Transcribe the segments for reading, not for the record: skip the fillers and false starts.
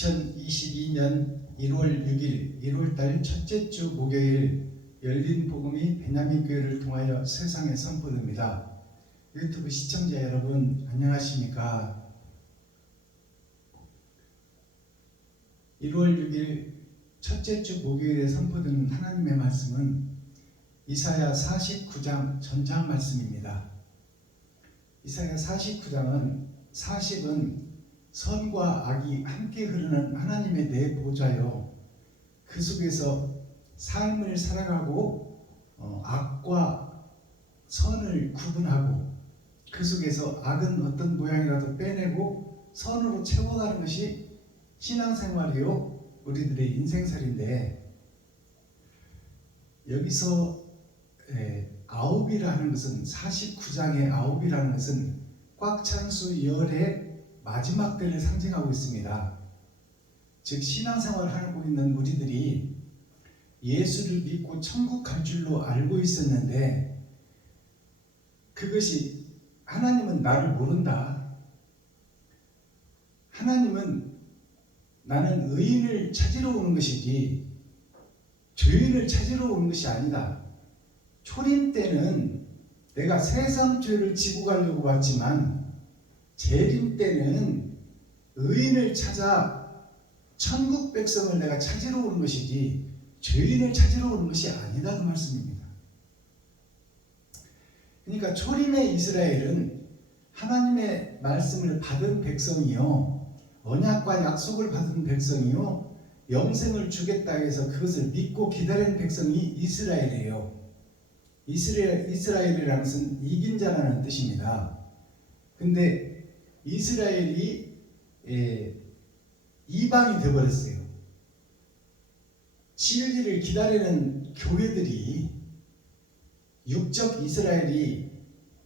2022년 1월 6일 1월달 첫째 주 목요일 열린 복음이 베냐민 교회를 통하여 세상에 선포됩니다. 유튜브 시청자 여러분 안녕하십니까? 1월 6일 첫째 주 목요일에 선포되는 하나님의 말씀은 이사야 49장 전장 말씀입니다. 이사야 49장은 40은 선과 악이 함께 흐르는 하나님의 내 보좌요, 그 속에서 삶을 살아가고 악과 선을 구분하고 그 속에서 악은 어떤 모양이라도 빼내고 선으로 채워가는 것이 신앙생활이요 우리들의 인생살인데, 여기서 아홉이라 하는 것은 49장의 아홉이라는 것은 꽉 찬 수 열의 마지막 때를 상징하고 있습니다. 즉 신앙생활을 하고 있는 우리들이 예수를 믿고 천국 갈 줄로 알고 있었는데, 그것이 하나님은 나를 모른다, 하나님은 나는 의인을 찾으러 오는 것이지 죄인을 찾으러 오는 것이 아니다, 초림 때는 내가 세상 죄를 지고 가려고 왔지만 재림 때는 의인을 찾아 천국 백성을 내가 찾으러 오는 것이지 죄인을 찾으러 오는 것이 아니다, 그 말씀입니다. 그러니까 초림의 이스라엘은 하나님의 말씀을 받은 백성이요, 언약과 약속을 받은 백성이요, 영생을 주겠다 해서 그것을 믿고 기다린 백성이 이스라엘이에요. 이스라엘이라는 것은 이긴 자라는 뜻입니다. 근데 이스라엘이 이방이 되어버렸어요. 진리를 기다리는 교회들이, 육적 이스라엘이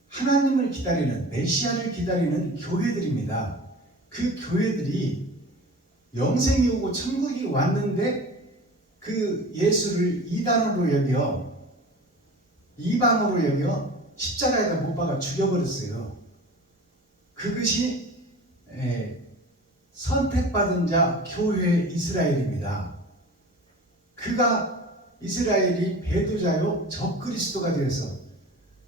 하나님을 기다리는, 메시아를 기다리는 교회들입니다. 그 교회들이 영생이 오고 천국이 왔는데 그 예수를 이단으로 여겨, 이방으로 여겨 십자가에다 못 박아 죽여버렸어요. 그것이 선택받은 자 교회 이스라엘입니다. 그가 이스라엘이 배도자요 적그리스도가 되어서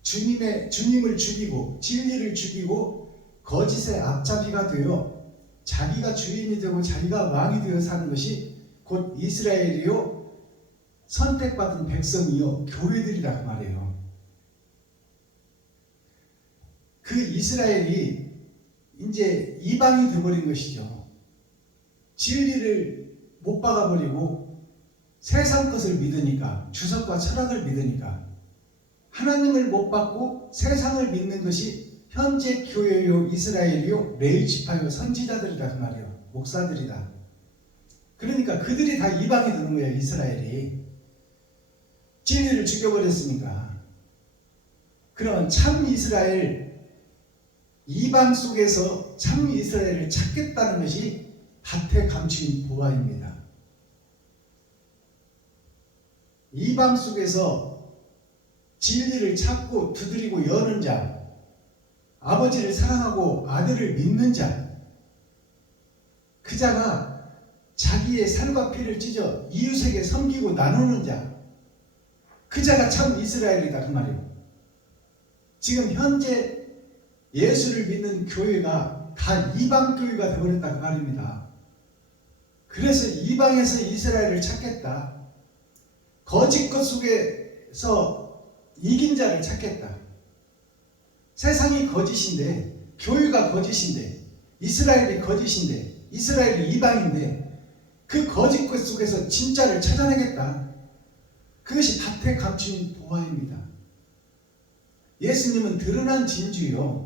주님을 죽이고 진리를 죽이고 거짓의 앞잡이가 되어 자기가 주인이 되고 자기가 왕이 되어 사는 것이 곧 이스라엘이요 선택받은 백성이요 교회들이라 그 말이에요. 그 이스라엘이 이제 이방이 되어버린 것이죠. 진리를 못 박아버리고 세상 것을 믿으니까, 주석과 철학을 믿으니까, 하나님을 못 받고 세상을 믿는 것이 현재 교회요 이스라엘이요 레위 지파요 선지자들이다 그 말이에요. 목사들이다. 그러니까 그들이 다 이방이 되는 거예요. 이스라엘이 진리를 죽여버렸으니까. 그럼 참 이스라엘, 이방 속에서 참 이스라엘을 찾겠다는 것이 밭에 감추인 보화입니다. 이방 속에서 진리를 찾고 두드리고 여는 자, 아버지를 사랑하고 아들을 믿는 자, 그 자가 자기의 살과 피를 찢어 이웃에게 섬기고 나누는 자, 그 자가 참 이스라엘이다 그 말이에요. 지금 현재 예수를 믿는 교회가 다 이방 교회가 되어버렸다 그 말입니다. 그래서 이방에서 이스라엘을 찾겠다, 거짓 것 속에서 이긴 자를 찾겠다. 세상이 거짓인데, 교회가 거짓인데, 이스라엘이 거짓인데, 이스라엘이 이방인데 그 거짓 것 속에서 진짜를 찾아내겠다. 그것이 밭에 감춘 보화입니다. 예수님은 드러난 진주요,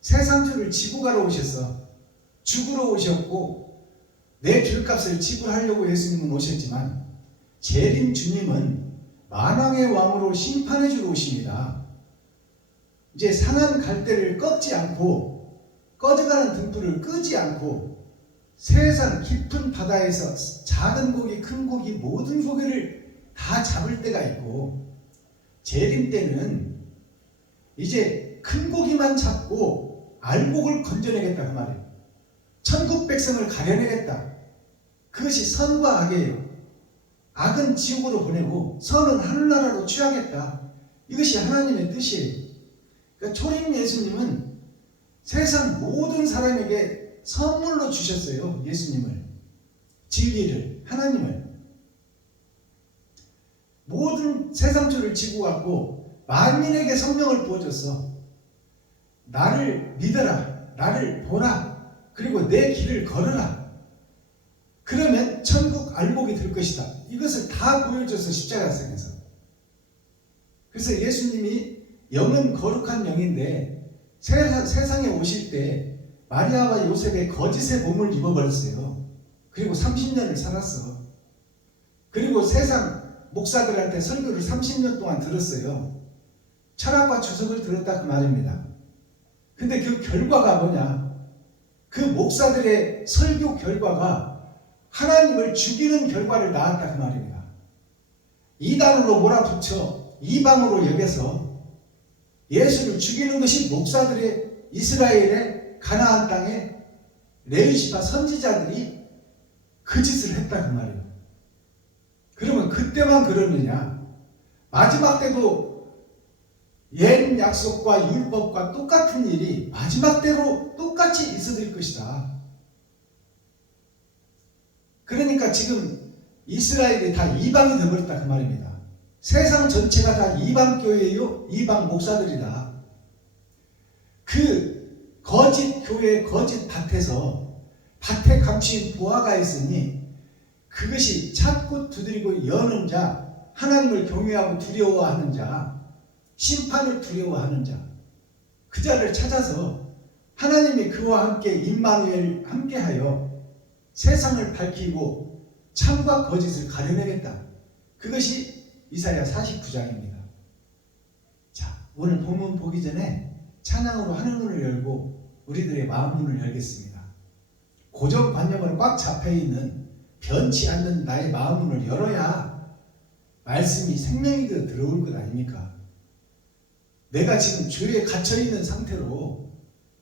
세상 죄를 지고 가러 오셔서 죽으러 오셨고 내 죄값을 지불하려고 예수님은 오셨지만, 재림 주님은 만왕의 왕으로 심판해 주러 오십니다. 이제 상한 갈대를 꺾지 않고 꺼져가는 등불을 끄지 않고 세상 깊은 바다에서 작은 고기 큰 고기 모든 고기를 다 잡을 때가 있고, 재림 때는 이제 큰 고기만 잡고 알곡을 건져내겠다 그 말이에요. 천국 백성을 가려내겠다. 그것이 선과 악이에요. 악은 지옥으로 보내고 선은 하늘나라로 취하겠다. 이것이 하나님의 뜻이에요. 그러니까 초림 예수님은 세상 모든 사람에게 선물로 주셨어요. 예수님을, 진리를, 하나님을. 모든 세상주를 지고 갖고 만민에게 성령을 부어줬어. 나를 믿어라, 나를 보라, 그리고 내 길을 걸어라. 그러면 천국 알복이 될 것이다. 이것을 다 보여줘서 십자가상에서. 그래서 예수님이 영은 거룩한 영인데 세상에 오실 때 마리아와 요셉의 거짓의 몸을 입어버렸어요. 그리고 30년을 살았어. 그리고 세상 목사들한테 설교를 30년 동안 들었어요. 철학과 주석을 들었다 그 말입니다. 근데 그 결과가 뭐냐? 그 목사들의 설교 결과가 하나님을 죽이는 결과를 낳았다 그 말입니다. 이단으로 몰아붙여 이방으로 여겨서 예수를 죽이는 것이 목사들의 이스라엘의 가나안 땅에 레위시파 선지자들이 그 짓을 했다 그 말이에요. 그러면 그때만 그러느냐? 마지막 때도 옛 약속과 율법과 똑같은 일이 마지막 때로 똑같이 있어질 것이다. 그러니까 지금 이스라엘이 다 이방이 되어버렸다 그 말입니다. 세상 전체가 다 이방 교회요, 이방 목사들이다. 그 거짓 교회, 거짓 밭에서 밭에 감추인 부화가 있으니 그것이 찾고 두드리고 여는 자, 하나님을 경외하고 두려워하는 자, 심판을 두려워하는 자, 그 자를 찾아서 하나님이 그와 함께 임마누엘 함께하여 세상을 밝히고 참과 거짓을 가려내겠다. 그것이 이사야 49장입니다. 자, 오늘 본문 보기 전에 찬양으로 하늘문을 열고 우리들의 마음문을 열겠습니다. 고정관념으로 꽉 잡혀있는 변치 않는 나의 마음문을 열어야 말씀이 생명이 되어 들어올 것 아닙니까? 내가 지금 죄에 갇혀있는 상태로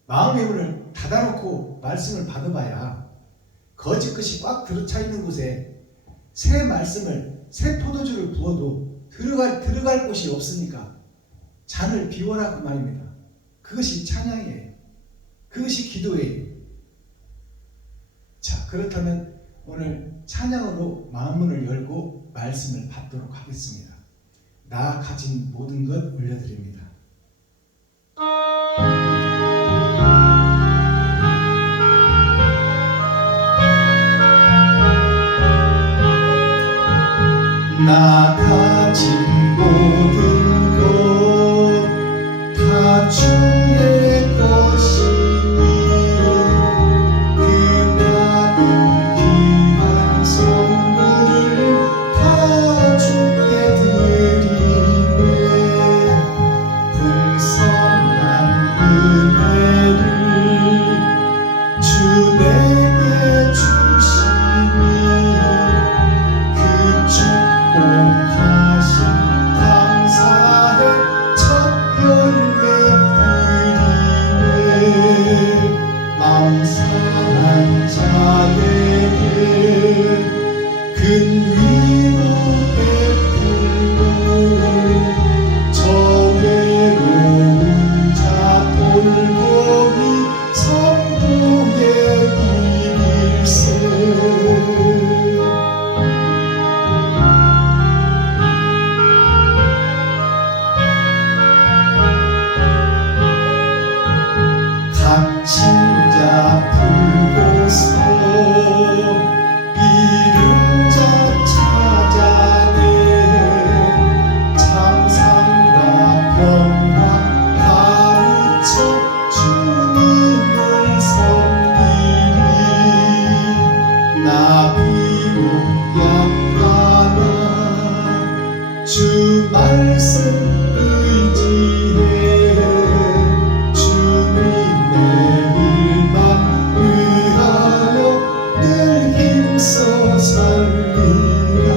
마음의 문을 닫아놓고 말씀을 받아봐야 거짓 것이 꽉 들어차 있는 곳에 새 말씀을, 새 포도주를 부어도 들어갈 곳이 없으니까 잔을 비워라 그 말입니다. 그것이 찬양이에요. 그것이 기도예요. 자, 그렇다면 오늘 찬양으로 마음문을 열고 말씀을 받도록 하겠습니다. 나 가진 모든 것 올려드립니다. 나 가진 모든 것 다 주의 것이니 그 많은 귀한 선물을 다 주께 드리네. 풍성한 은혜를 주 내게 주시니 그 축복하신 감사의 첫 열매 드리네. 마음 상한 자에게 큰 위로 베풀고 저 외로운 자 돌보니 성도의 일일세. 갇힌 자 풀고서 잃은 자 찾아내 참상과 평화 가르쳐 주님을 섬기리. 나 비록 약하나 주 말씀 의지해 주님의 일만 위하여 늘 힘써 살리라.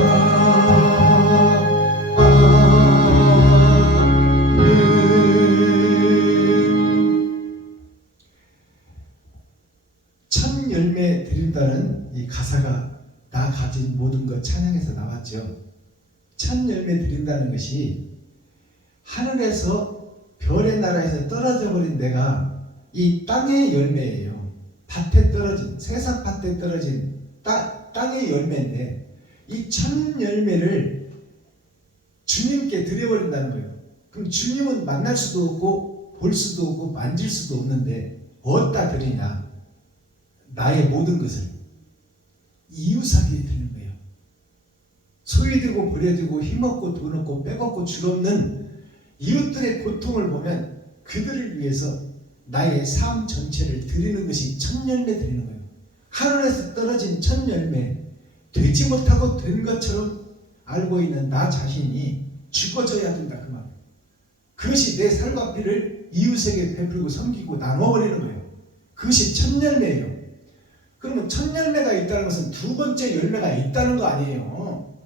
첫 열매 드린다는 이 가사가 나 가진 모든 것 찬양에서 나왔죠. 첫 열매 드린다는 것이 하늘에서 별의 나라에서 떨어져 버린 내가 이 땅의 열매예요. 밭에 떨어진, 세상 밭에 떨어진 땅의 열매인데 이 첫 열매를 주님께 드려버린다는 거예요. 그럼 주님은 만날 수도 없고 볼 수도 없고 만질 수도 없는데 어디다 드리냐? 나의 모든 것을 이웃에게 드리는 거예요. 소외되고 버려지고 힘없고 돈 없고 빼먹고 줄없는 이웃들의 고통을 보면 그들을 위해서 나의 삶 전체를 드리는 것이 첫 열매 드리는 거예요. 하늘에서 떨어진 첫 열매, 되지 못하고 된 것처럼 알고 있는 나 자신이 죽어져야 된다 그 말. 그것이 내 삶과 피를 이웃에게 베풀고 섬기고 나눠버리는 거예요. 그것이 첫 열매예요. 그러면 첫 열매가 있다는 것은 두 번째 열매가 있다는 거 아니에요.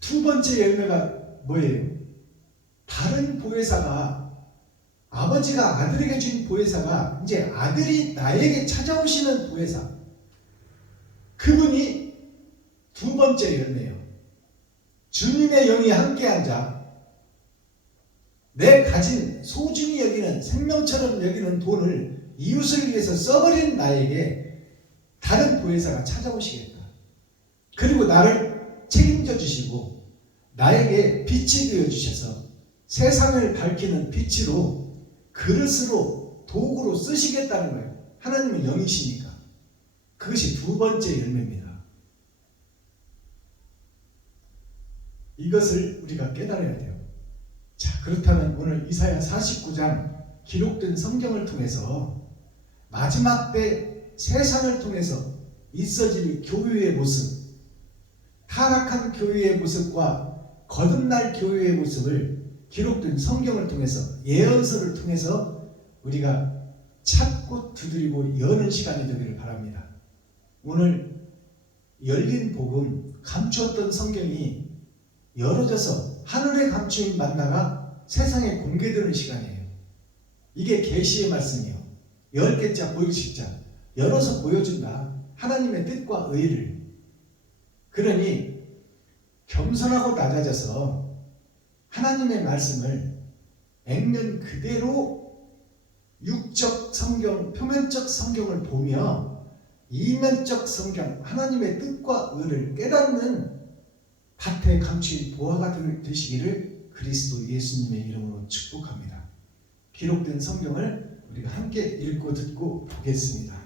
두 번째 열매가 뭐예요? 다른 보혜사가, 아버지가 아들에게 준 보혜사가 이제 아들이 나에게 찾아오시는 보혜사, 그분이 두 번째 열매예요. 주님의 영이 함께한 자, 내 가진 소중히 여기는, 생명처럼 여기는 돈을 이웃을 위해서 써버린 나에게 다른 보혜사가 찾아오시겠다. 그리고 나를 책임져 주시고 나에게 빛이 되어 주셔서 세상을 밝히는 빛으로, 그릇으로, 도구로 쓰시겠다는 거예요. 하나님은 영이시니까. 그것이 두 번째 열매입니다. 이것을 우리가 깨달아야 돼요. 자, 그렇다면 오늘 이사야 49장 기록된 성경을 통해서 마지막 때 세상을 통해서 있어질 교회의 모습, 타락한 교회의 모습과 거듭날 교회의 모습을 기록된 성경을 통해서, 예언서를 통해서 우리가 찾고 두드리고 여는 시간이 되기를 바랍니다. 오늘 열린 복음, 감추었던 성경이 열어져서 하늘에 감추인 만나가 세상에 공개되는 시간이에요. 이게 계시의 말씀이에요. 10개자 보이시자 열어서 보여준다. 하나님의 뜻과 의를. 그러니 겸손하고 낮아져서 하나님의 말씀을 액면 그대로 육적 성경, 표면적 성경을 보며 이면적 성경, 하나님의 뜻과 의를 깨닫는 밭에 감추인 보화가 되시기를 그리스도 예수님의 이름으로 축복합니다. 기록된 성경을 우리가 함께 읽고 듣고 보겠습니다.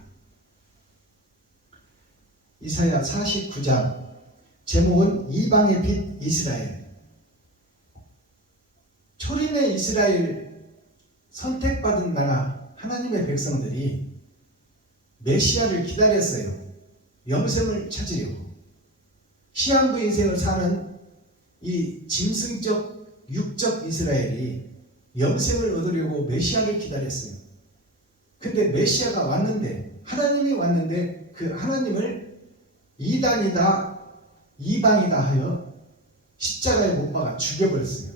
이사야 49장, 제목은 이방의 빛 이스라엘. 초림의 이스라엘, 선택받은 나라 하나님의 백성들이 메시아를 기다렸어요. 영생을 찾으려고. 시한부 인생을 사는 이 짐승적 육적 이스라엘이 영생을 얻으려고 메시아를 기다렸어요. 근데 메시아가 왔는데, 하나님이 왔는데 그 하나님을 이단이다, 이방이다 하여 십자가에 못 박아 죽여버렸어요.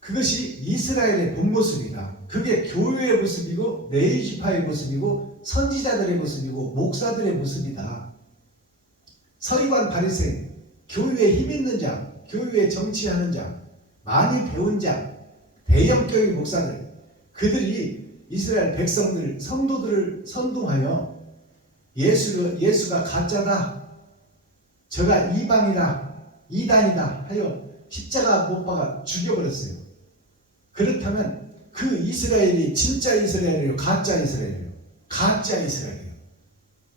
그것이 이스라엘의 본 모습이다. 그게 교회의 모습이고 네이지파의 모습이고 선지자들의 모습이고 목사들의 모습이다. 서기관 바리새인, 교회에 힘 있는 자, 교회에 정치하는 자, 많이 배운 자, 대형교회 목사들, 그들이 이스라엘 백성들, 성도들을 선동하여 예수가 가짜다, 저가 이방이다, 이단이다 하여 십자가 못 박아 죽여버렸어요. 그렇다면 그 이스라엘이 진짜 이스라엘이에요, 가짜 이스라엘이에요? 가짜 이스라엘이에요.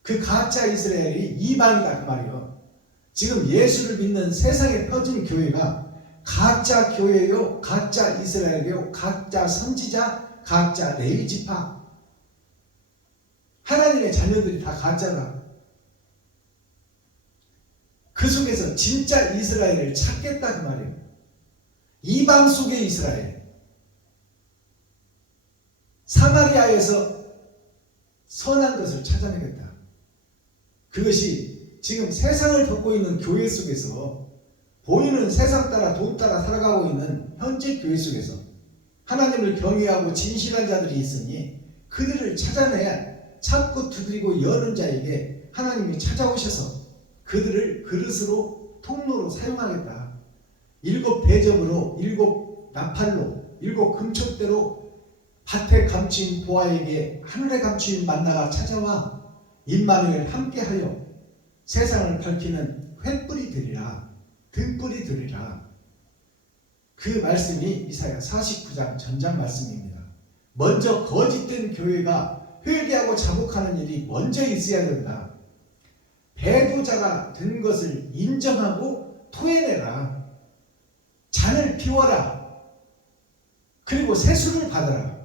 그 가짜 이스라엘이 이방이다 그 말이에요. 지금 예수를 믿는 세상에 퍼진 교회가 가짜 교회요, 가짜 이스라엘이요, 가짜 선지자, 가짜 레위지파. 하나님의 자녀들이 다 가짜다. 그 속에서 진짜 이스라엘을 찾겠다 그 말이에요. 이방 속의 이스라엘. 사마리아에서 선한 것을 찾아내겠다. 그것이 지금 세상을 덮고 있는 교회 속에서, 보이는 세상 따라 돈 따라 살아가고 있는 현재 교회 속에서 하나님을 경외하고 진실한 자들이 있으니 그들을 찾아내야, 찾고 두드리고 여는 자에게 하나님이 찾아오셔서 그들을 그릇으로 통로로 사용하겠다. 7 대접으로 7 나팔로 7 금촛대로 밭에 감추인 보아에게 하늘에 감추인 만나가 찾아와 임마누엘 함께하여 세상을 밝히는 횃불이 되리라. 등불이 되리라. 그 말씀이 이사야 49장 전장 말씀입니다. 먼저 거짓된 교회가 회개하고 자복하는 일이 먼저 있어야 된다. 배도자가 된 것을 인정하고 토해내라. 잔을 비워라. 그리고 세수를 받아라.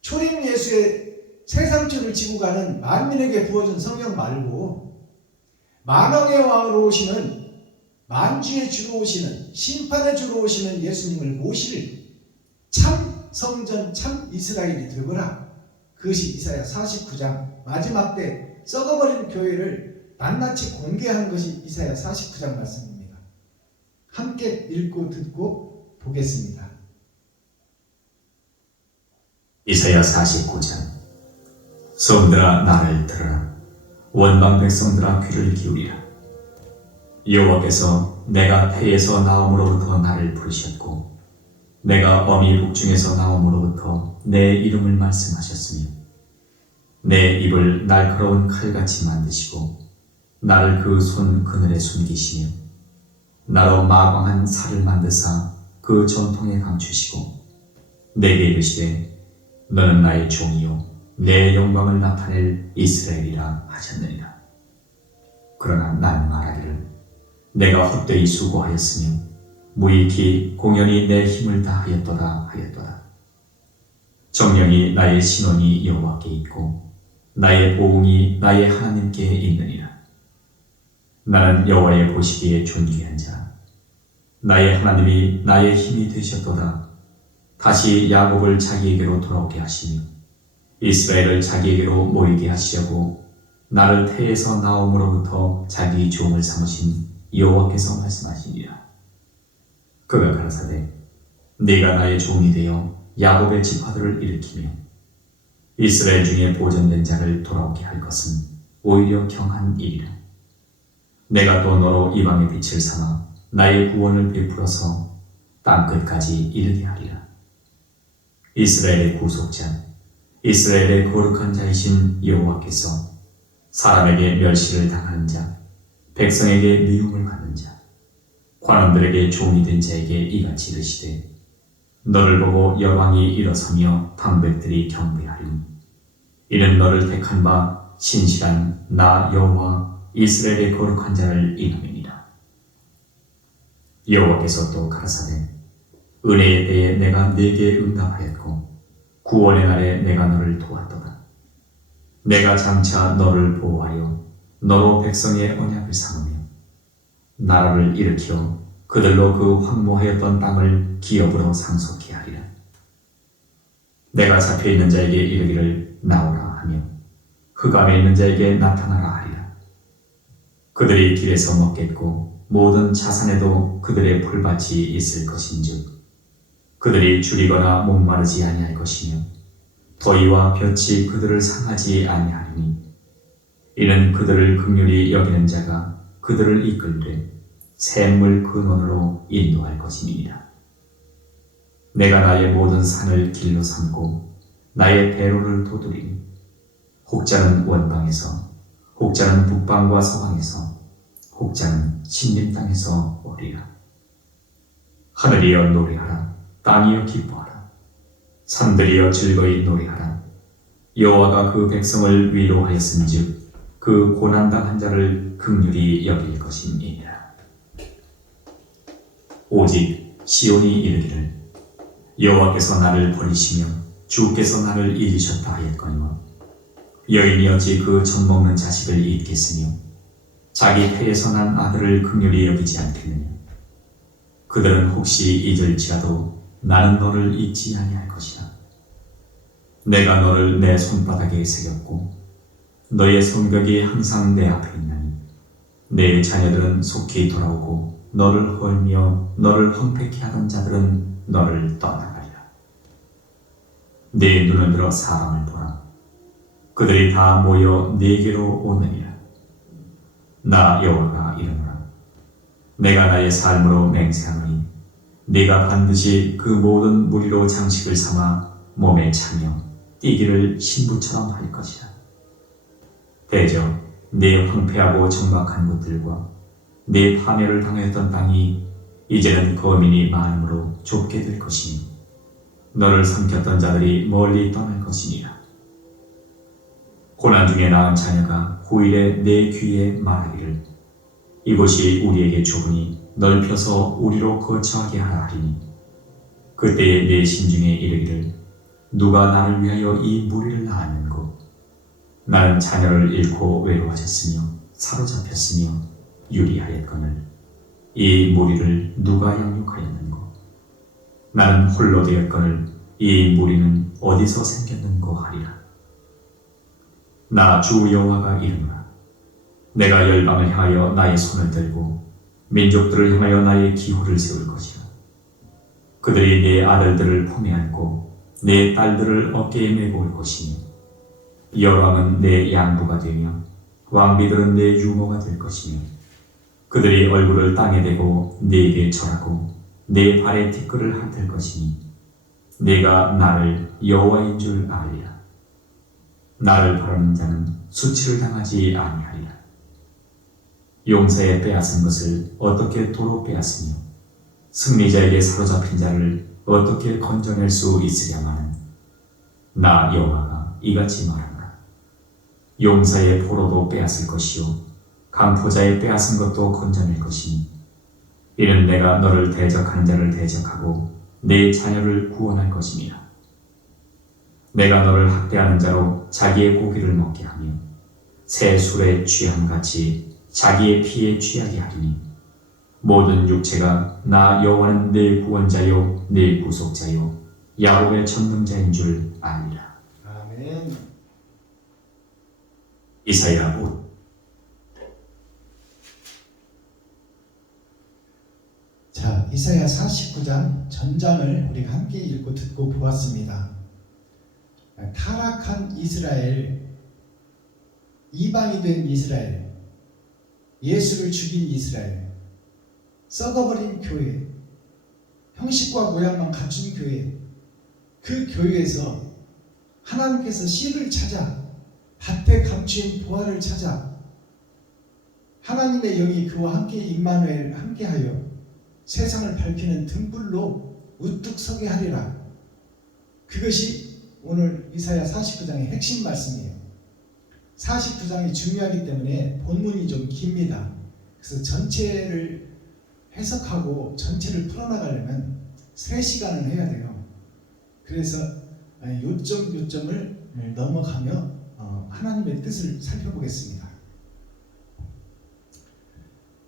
초림 예수의 세상주를 지고 가는 만민에게 부어준 성령 말고 만왕의 왕으로 오시는 만주의 주로 오시는 심판의 주로 오시는 예수님을 모실 참 성전 참 이스라엘이 되거라. 그것이 이사야 49장 마지막 때 썩어버린 교회를 낱낱이 공개한 것이 이사야 49장 말씀입니다. 함께 읽고 듣고 보겠습니다. 이사야 49장. 성들아 나를 들으라. 원방 백성들아 귀를 기울이라. 여호와께서 내가 태에서 나옴으로부터 나를 부르셨고 내가 어미 북중에서 나옴으로부터 내 이름을 말씀하셨으며 내 입을 날카로운 칼같이 만드시고 나를 그 손 그늘에 숨기시며 나로 마광한 살을 만드사 그 전통에 감추시고 내게 이르시되 너는 나의 종이요 내 영광을 나타낼 이스라엘이라 하셨느니라. 그러나 난 말하기를 내가 헛되이 수고하였으며 무익히 공연히 내 힘을 다하였도다 하였도다. 정령이 나의 신원이 여호와께 있고 나의 보응이 나의 하나님께 있느니라. 나는 여호와의 보시기에 존귀한 자 나의 하나님이 나의 힘이 되셨도다. 다시 야곱을 자기에게로 돌아오게 하시며 이스라엘을 자기에게로 모이게 하시려고 나를 태에서 나옴으로부터 자기 종을 삼으신 여호와께서 말씀하시니라. 그가 가라사대 네가 나의 종이 되어 야곱의 지파들을 일으키며 이스라엘 중에 보존된 자를 돌아오게 할 것은 오히려 경한 일이라. 내가 또 너로 이방의 빛을 삼아 나의 구원을 베풀어서 땅끝까지 이르게 하리라. 이스라엘의 구속자 이스라엘의 거룩한 자이신 여호와께서 사람에게 멸시를 당하는 자 백성에게 미움을 받는 자 관원들에게 종이 된 자에게 이같이 이르시되 너를 보고 여왕이 일어서며 방백들이 경배하리니 이는 너를 택한 바 신실한 나 여호와 이스라엘의 거룩한 자를 이름이니라. 여호와께서 또 가라사대 은혜의 때에 내가 네게 응답하였고 구원의 날에 내가 너를 도왔도다. 내가 장차 너를 보호하여 너로 백성의 언약을 삼으며 나라를 일으켜 그들로 그 황무하였던 땅을 기업으로 상속케 하리라. 내가 잡혀있는 자에게 이르기를 나오라 하며 흑암에 있는 자에게 나타나라 하리라. 그들이 길에서 먹겠고 모든 자산에도 그들의 풀밭이 있을 것인즉 그들이 줄이거나 목마르지 아니할 것이며 더위와 볕이 그들을 상하지 아니하리니 이는 그들을 긍휼히 여기는 자가 그들을 이끌되 샘물 근원으로 인도할 것임이니라. 내가 나의 모든 산을 길로 삼고 나의 배로를 도두리니 혹자는 원방에서 혹자는 북방과 서방에서 혹자는 신림 땅에서 오리라. 하늘이여 노래하라. 땅이여 기뻐하라. 산들이여 즐거이 노래하라. 여호와가 그 백성을 위로하였은즉 그 고난당한 자를 긍휼히 여길 것임이니라. 오직 시온이 이르기를 여호와께서 나를 버리시며 주께서 나를 잊으셨다 하였거니와 여인이 어찌 그 젖먹는 자식을 잊겠으며 자기 태에서 난 아들을 긍휼히 여기지 않겠느냐. 그들은 혹시 잊을지라도 나는 너를 잊지 아니할 것이라. 내가 너를 내 손바닥에 새겼고 너의 성벽이 항상 내 앞에 있나니 내 자녀들은 속히 돌아오고 너를 헐며 너를 황폐케 하던 자들은 너를 떠나가리라. 네 눈을 들어 사람을 보라. 그들이 다 모여 네게로 오느니라. 나 여호와가 이르노라. 내가 나의 삶으로 맹세하노니 네가 반드시 그 모든 무리로 장식을 삼아 몸에 차며 뛰기를 신부처럼 할 것이라. 대저 네 황폐하고 적막한 곳들과 네 파멸을 당하였던 땅이 이제는 거민이 많음으로 좁게 될 것이니 너를 삼켰던 자들이 멀리 떠날 것이니라. 고난 중에 낳은 자녀가 후일에 내 귀에 말하기를 이곳이 우리에게 좁으니 넓혀서 우리로 거처하게 하라 하리니 그때에 내 심중에 이르기를 누가 나를 위하여 이 무리를 낳았는고 나는 자녀를 잃고 외로워졌으며 사로잡혔으며 유리하였거늘 이 무리를 누가 양육하였는고 나는 홀로 되었거늘 이 무리는 어디서 생겼는고 하리라. 나 주 여호와가 이르노라. 내가 열방을 향하여 나의 손을 들고 민족들을 향하여 나의 기호를 세울 것이라. 그들이 네 아들들을 품에 안고 네 딸들을 어깨에 메고 올 것이니 여왕은 내 양부가 되며 왕비들은 내 유모가 될 것이며 그들이 얼굴을 땅에 대고 네게 절하고 네 발에 티끌을 핥을 것이니 네가 나를 여호와인 줄 알리라. 나를 바라는 자는 수치를 당하지 아니하리라. 용사에 빼앗은 것을 어떻게 도로 빼앗으며 승리자에게 사로잡힌 자를 어떻게 건져낼 수 있으랴마는 나 여호와가 이같이 말하노라. 용사의 포로도 빼앗을 것이요 강포자의 빼앗은 것도 건져낼 것이니 이는 내가 너를 대적하는 자를 대적하고 내 자녀를 구원할 것임이라. 내가 너를 학대하는 자로 자기의 고기를 먹게 하며 새 술에 취함같이 자기의 피에 취하게 하리니 모든 육체가 나 여호와는 내 구원자요 내 구속자요 야곱의 전능자인 줄 아니라. 아멘. 이사야 5. 자, 이사야 49장 전장을 우리가 함께 읽고 듣고 보았습니다. 타락한 이스라엘, 이방이 된 이스라엘, 예수를 죽인 이스라엘, 썩어버린 교회, 형식과 모양만 갖춘 교회, 그 교회에서 하나님께서 씨를 찾아 밭에 감추인 보화를 찾아 하나님의 영이 그와 함께 임마누엘 함께하여 세상을 밝히는 등불로 우뚝 서게 하리라. 그것이 오늘 이사야 49장의 핵심 말씀이에요. 49장이 중요하기 때문에 본문이 좀 깁니다. 그래서 전체를 해석하고 전체를 풀어나가려면 3시간을 해야 돼요. 그래서 요점을 넘어가며 하나님의 뜻을 살펴보겠습니다.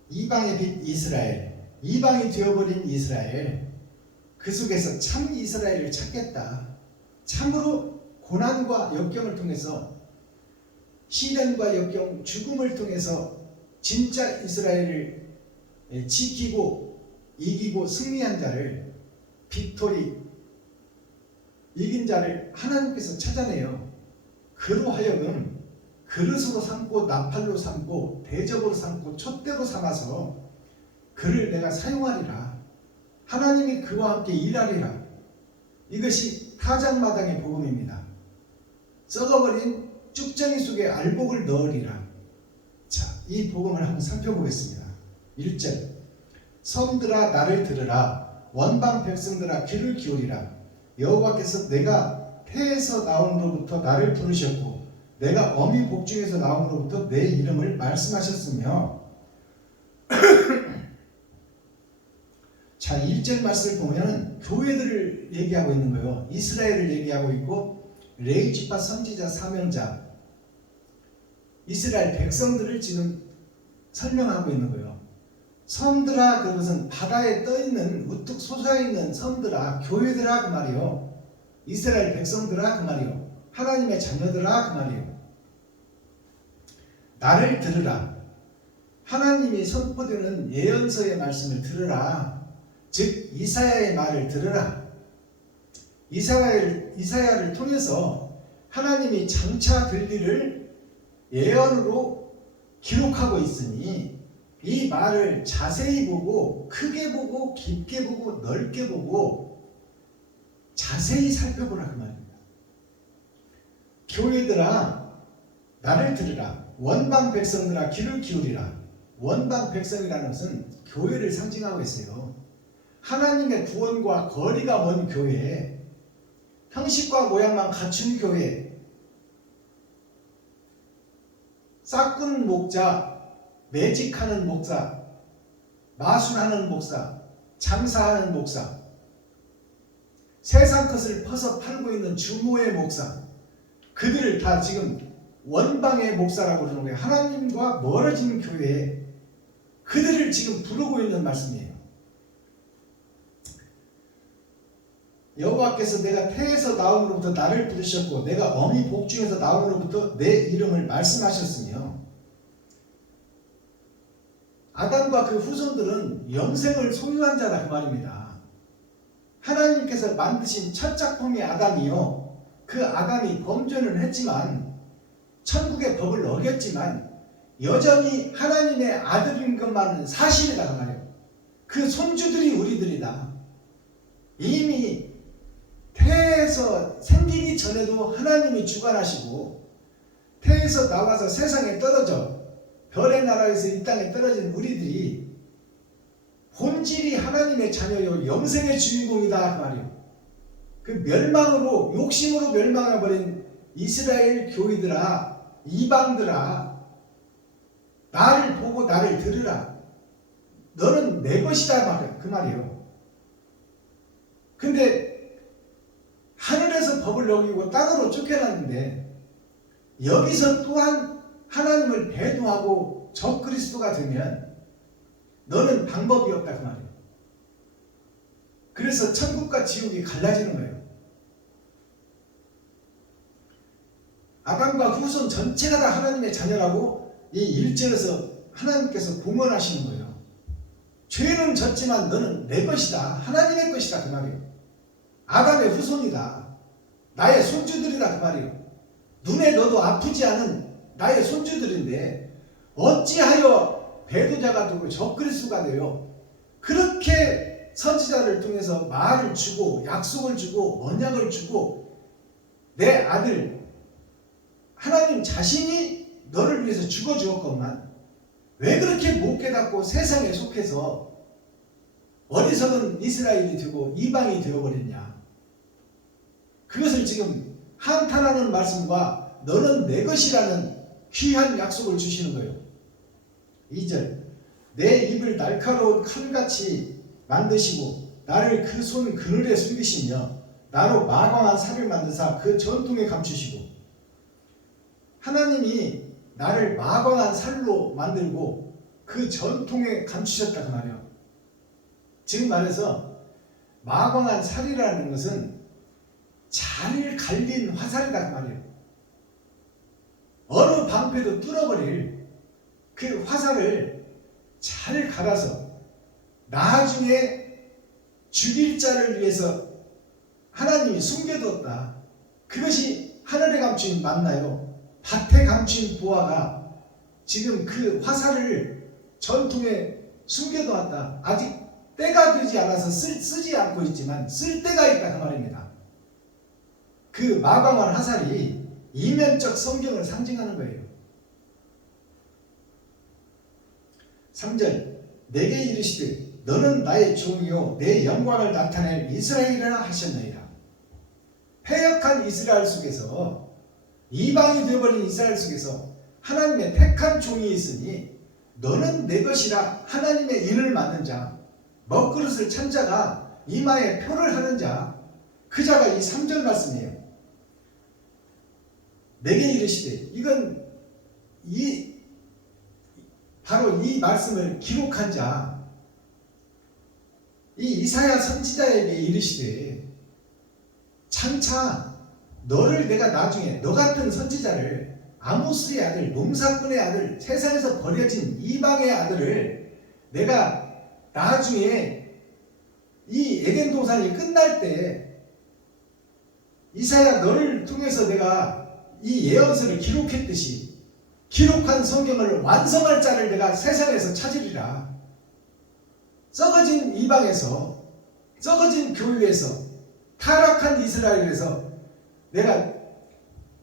이방의 빛 이스라엘, 이방이 되어버린 이스라엘, 그 속에서 참 이스라엘을 찾겠다. 참으로 고난과 역경을 통해서 시련과 역경, 죽음을 통해서 진짜 이스라엘을 지키고 이기고 승리한 자를, 빅토리, 이긴 자를 하나님께서 찾아내요. 그로 하여금 그릇으로 삼고 나팔로 삼고 대접으로 삼고 촛대로 삼아서 그를 내가 사용하리라. 하나님이 그와 함께 일하리라. 이것이 타작마당의 복음입니다. 썩어버린 쭉정이 속에 알곡을 넣으리라. 자, 이 복음을 한번 살펴보겠습니다. 1절, 섬들아 나를 들으라. 원방 백성들아 귀를 기울이라. 여호와께서 내가 태에서 나옴으로부터 나를 부르셨고 내가 어미 복중에서 나옴으로부터 내 이름을 말씀하셨으며 자, 1절 말씀을 보면 교회들을 얘기하고 있는 거예요. 이스라엘을 얘기하고 있고 레위지파 선지자 사명자 이스라엘 백성들을 지금 설명하고 있는 거예요. 섬들아, 그것은 바다에 떠있는 우뚝 솟아있는 섬들아, 교회들아 그 말이요. 이스라엘 백성들아 그 말이요. 하나님의 자녀들아 그 말이요. 나를 들으라. 하나님이 선포되는 예언서의 말씀을 들으라. 즉 이사야의 말을 들으라. 이사야를 통해서 하나님이 장차 들리를 예언으로 기록하고 있으니 이 말을 자세히 보고 크게 보고 깊게 보고 넓게 보고 자세히 살펴보라 그 말입니다. 교회들아 나를 들으라. 원방 백성들아 귀를 기울이라. 원방 백성이라는 것은 교회를 상징하고 있어요. 하나님의 구원과 거리가 먼 교회, 형식과 모양만 갖춘 교회, 싹군 목자, 매직하는 목사, 마술하는 목사, 장사하는 목사, 세상 것을 퍼서 팔고 있는 주모의 목사, 그들을 다 지금 원방의 목사라고 그러는 거예요. 하나님과 멀어진 교회에 그들을 지금 부르고 있는 말씀이에요. 여호와께서 내가 태에서 나옴으로부터 나를 부르셨고 내가 어미 복중에서 나옴으로부터 내 이름을 말씀하셨으며, 아담과 그 후손들은 영생을 소유한 자다 그 말입니다. 하나님께서 만드신 첫 작품이 아담이요, 그 아담이 범죄는 했지만 천국의 법을 어겼지만 여전히 하나님의 아들인 것만은 사실이다 그 말이에요. 그 손주들이 우리들이다. 이미 태에서 생기기 전에도 하나님이 주관하시고 태에서 나와서 세상에 떨어져 별의 나라에서 이 땅에 떨어진 우리들이 본질이 하나님의 자녀요 영생의 주인공이다 그 말이에요. 그 멸망으로 욕심으로 멸망해버린 이스라엘 교회들아, 이방들아, 나를 보고 나를 들으라. 너는 내 것이다 그 말이에요. 근데 하늘에서 법을 어기고 땅으로 쫓겨났는데 여기서 또한 하나님을 배도하고 적그리스도가 되면 너는 방법이 없다 그 말이에요. 그래서 천국과 지옥이 갈라지는 거예요. 아담과 후손 전체가 다 하나님의 자녀라고 이 1절에서 하나님께서 공언하시는 거예요. 죄는 졌지만 너는 내 것이다. 하나님의 것이다 그 말이에요. 아담의 후손이다. 나의 손주들이다 그 말이에요. 눈에 넣어도 아프지 않은 나의 손주들인데 어찌하여 배도자가 되고 적그리스도가 되어 그렇게 선지자를 통해서 말을 주고 약속을 주고 언약을 주고 내 아들 하나님 자신이 너를 위해서 죽어주었건만 왜 그렇게 못 깨닫고 세상에 속해서 어리석은 이스라엘이 되고 이방이 되어버렸냐. 그것을 지금 한탄하는 말씀과 너는 내 것이라는 귀한 약속을 주시는 거예요. 2절 내 입을 날카로운 칼같이 만드시고 나를 그 손 그늘에 숨기시며 나로 마광한 살을 만드사 그 전통에 감추시고, 하나님이 나를 마광한 살로 만들고 그 전통에 감추셨다 그 말이에요. 지금 말해서 마광한 살이라는 것은 잘 갈린 화살이다 그 말이에요. 어느 방패도 뚫어버릴 그 화살을 잘 갈아서 나중에 죽일 자를 위해서 하나님이 숨겨두었다. 그것이 하늘에 감춘 만나요. 밭에 감춘 보화가 지금 그 화살을 전통에 숨겨두었다. 아직 때가 되지 않아서 쓰지 않고 있지만 쓸 때가 있다 그 말입니다. 그 마광한 화살이 이면적 성경을 상징하는 거예요. 3절 내게 이르시되 너는 나의 종이요 내 영광을 나타낼 이스라엘이라 하셨나이다. 패역한 이스라엘 속에서, 이방이 되어버린 이스라엘 속에서 하나님의 택한 종이 있으니 너는 내 것이라. 하나님의 인을 맡는 자, 먹그릇을 찬 자가 이마에 표를 하는 자, 그 자가 이 3절 말씀이에요. 내게 이르시되, 이건 바로 이 말씀을 기록한 자, 이 이사야 선지자에게 이르시되 장차 너를 내가 나중에 너 같은 선지자를, 아모스의 아들, 농사꾼의 아들, 세상에서 버려진 이방의 아들을 내가 나중에 이 에덴 동산이 끝날 때 이사야 너를 통해서 내가 이 예언서를 기록했듯이 기록한 성경을 완성할 자를 내가 세상에서 찾으리라. 썩어진 이방에서, 썩어진 교회에서, 타락한 이스라엘에서 내가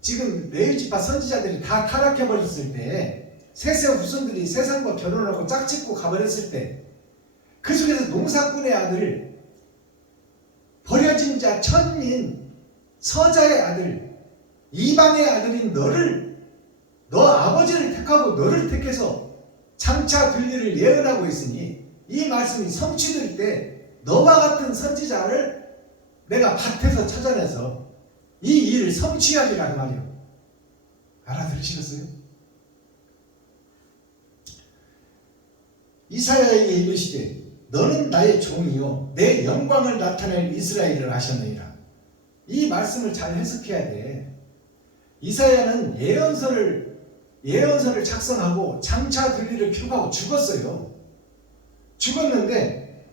지금 레위지파 선지자들이 다 타락해버렸을 때, 셋의 후손들이 세상과 결혼하고 짝짓고 가버렸을 때, 그 속에서 농사꾼의 아들, 버려진 자, 천민, 서자의 아들, 이방의 아들인 너를, 너 아버지를 택하고 너를 택해서 장차 될 일을 예언하고 있으니 이 말씀이 성취될 때 너와 같은 선지자를 내가 밭에서 찾아내서 이 일을 성취하리라 그 말이에요. 알아들으시겠어요? 이사야에게 이르시되 너는 나의 종이요 내 영광을 나타낼 이스라엘을 하셨느니라. 이 말씀을 잘 해석해야 돼. 이사야는 예언서를 작성하고 장차 될 일을 기록하고 죽었어요. 죽었는데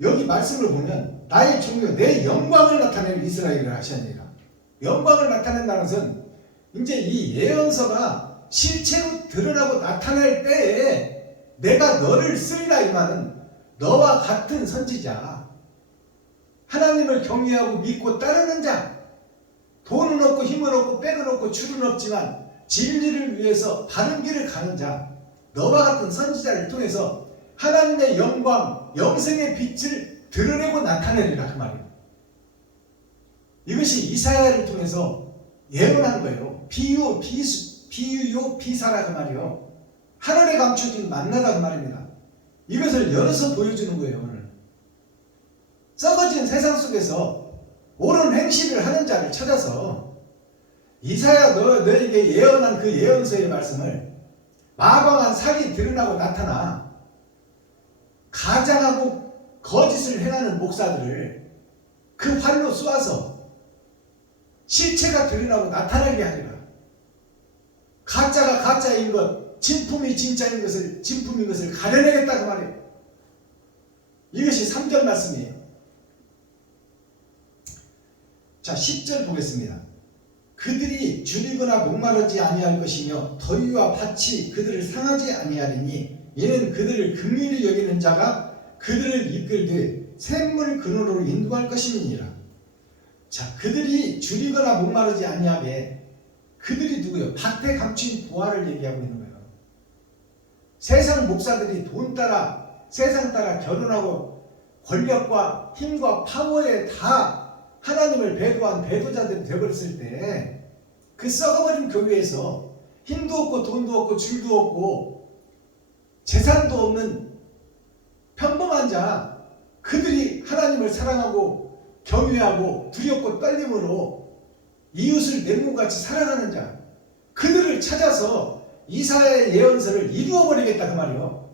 여기 말씀을 보면 나의 종이요 내 영광을 나타낼 이스라엘을 하셨느니라. 영광을 나타낸다는 것은 이제 이 예언서가 실체로 드러나고 나타날 때에 내가 너를 쓰리라. 이 말은 너와 같은 선지자, 하나님을 경외하고 믿고 따르는 자, 돈은 없고 힘은 없고 백은 없고 줄은 없지만 진리를 위해서 바른 길을 가는 자, 너와 같은 선지자를 통해서 하나님의 영광, 영생의 빛을 드러내고 나타내리라 그 말이에요. 이것이 이사야를 통해서 예언한 거예요. 비유요 비사라 그 말이에요. 하늘에 감춰진 만나다 그 말입니다. 이것을 열어서 보여주는 거예요. 오늘 썩어진 세상 속에서 옳은 행실을 하는 자를 찾아서 이사야 너에게 예언한 그 예언서의 말씀을 마방한 살이 드러나고 나타나 가장하고 거짓을 행하는 목사들을 그 활로 쏘아서 실체가 드러나고 나타나게 하리라. 가짜가 가짜인 것, 진품이 진짜인 것을, 진품인 것을 가려내겠다 그 말이에요. 이것이 3절 말씀이에요. 자, 10절 보겠습니다. 그들이 줄이거나 목마르지 아니할 것이며 더위와 팥이 그들을 상하지 아니하리니 이는 그들을 긍휼히 여기는 자가 그들을 이끌되 샘물 근원으로 인도할 것임이니라. 자, 그들이 줄이거나 목마르지 아니하게, 그들이 누구예요? 밭에 감춘 보화를 얘기하고 있는 거예요. 세상 목사들이 돈 따라, 세상 따라 결혼하고 권력과 힘과 파워에 다 하나님을 배도한 배도자들이 되어버렸을 때 그 썩어버린 교회에서 힘도 없고 돈도 없고 줄도 없고 재산도 없는 평범한 자, 그들이 하나님을 사랑하고 경외하고 두렵고 떨림으로 이웃을 내 몸같이 사랑하는 자, 그들을 찾아서 이사야의 예언서를 이루어버리겠다 그 말이요.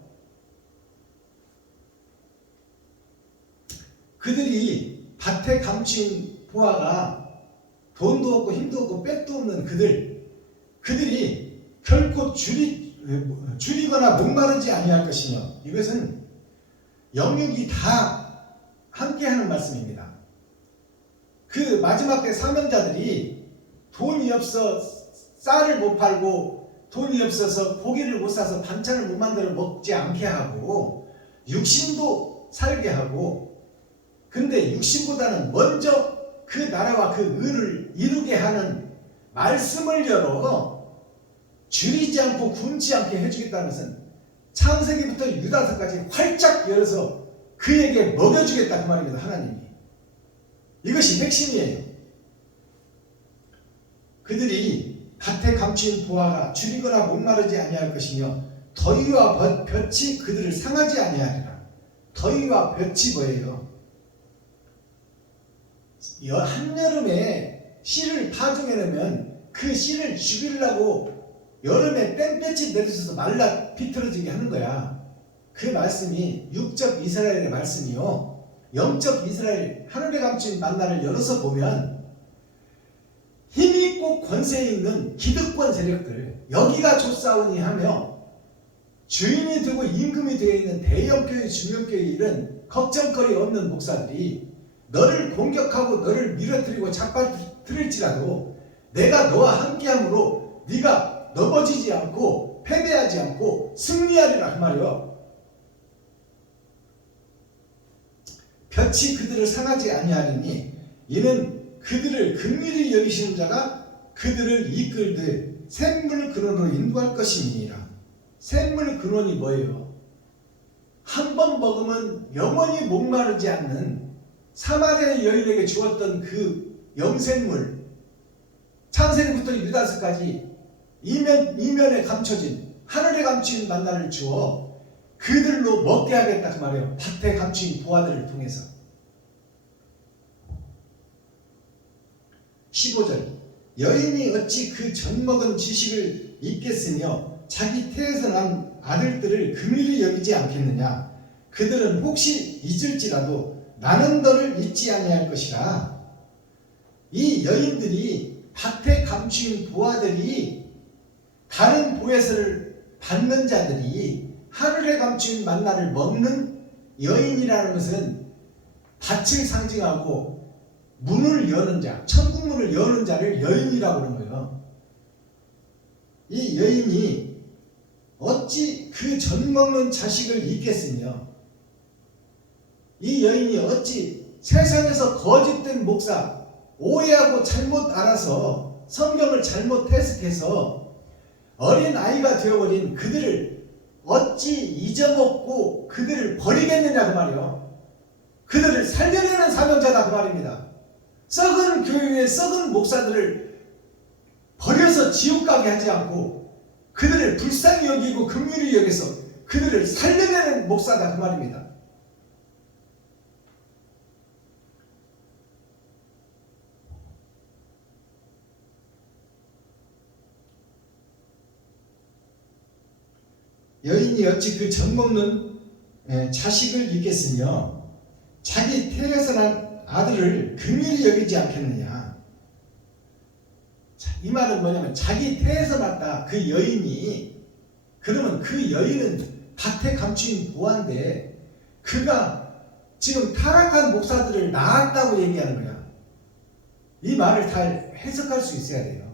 그들이 밭에 감춘 보화가 돈도 없고 힘도 없고 백도 없는 그들이 결코 줄이거나 목마르지 아니할 것이며, 이것은 영육이 다 함께하는 말씀입니다. 그 마지막 때 사명자들이 돈이 없어 쌀을 못 팔고 돈이 없어서 고기를 못 사서 반찬을 못 만들어 먹지 않게 하고 육신도 살게 하고, 근데 육신보다는 먼저 그 나라와 그 의를 이루게 하는 말씀을 열어 줄이지 않고 굶지 않게 해주겠다는 것은 창세기부터 유다서까지 활짝 열어서 그에게 먹여주겠다 그 말입니다. 하나님이. 이것이 핵심이에요. 그들이 밭에 감춘 보화가 줄이거나 목마르지 아니할 것이며 더위와 볕이 그들을 상하지 아니하리라. 더위와 볕이 뭐예요? 한여름에 씨를 파종해놓으면 그 씨를 죽이려고 여름에 땡볕이 내리셔서 말라 비틀어지게 하는 거야. 그 말씀이 육적 이스라엘의 말씀이요, 영적 이스라엘 하늘에 감춘 만나를 열어서 보면 힘있고 권세 있는 기득권 세력들, 여기가 좁사오니 하며 주인이 되고 임금이 되어 있는 대형교회, 중형교회 이런 걱정거리 없는 목사들이 너를 공격하고 너를 밀어뜨리고 잡아뜨릴지라도 내가 너와 함께함으로 네가 넘어지지 않고 패배하지 않고 승리하리라 그 말이요. 볕이 그들을 상하지 아니하리니 이는 그들을 긍휼히 여기시는 자가 그들을 이끌되 샘물 근원으로 인도할 것이니라. 샘물 근원이 뭐예요? 한 번 먹으면 영원히 목마르지 않는 사마리아 여인에게 주었던 그 영생물, 창세기부터 유다서까지 이면에 감춰진 하늘에 감추인 만나를 주어 그들로 먹게 하겠다 그 말이에요. 밭에 감추인 부하들을 통해서. 15절 여인이 어찌 그 젖먹은 지식을 잊겠으며 자기 태에서 난 아들들을 긍휼히 여기지 않겠느냐. 그들은 혹시 잊을지라도 나는 너를 잊지 아니할 것이라. 이 여인들이 밭에 감추인 부하들이 다른 보혜사를 받는 자들이 하늘에 감추인 만나를 먹는 여인이라는 것은 밭을 상징하고 문을 여는 자, 천국 문을 여는 자를 여인이라고 하는 거예요. 이 여인이 어찌 그 젖 먹는 자식을 잊겠으며 이 여인이 어찌 세상에서 거짓된 목사, 오해하고 잘못 알아서 성경을 잘못 해석해서 어린 아이가 되어버린 그들을 어찌 잊어먹고 그들을 버리겠느냐 그 말이요. 그들을 살려내는 사명자다 그 말입니다. 썩은 교회의 썩은 목사들을 버려서 지옥 가게 하지 않고 그들을 불쌍히 여기고 긍휼히 여겨서 그들을 살려내는 목사다 그 말입니다. 여인이 어찌 그 젖먹는 자식을 잊겠으며 자기 태에서 난 아들을 긍휼히 여기지 않겠느냐. 자, 이 말은 뭐냐면 자기 태에서 났다 그 여인이, 그러면 그 여인은 밭에 감추인 부하인데 그가 지금 타락한 목사들을 낳았다고 얘기하는 거야. 이 말을 잘 해석할 수 있어야 돼요.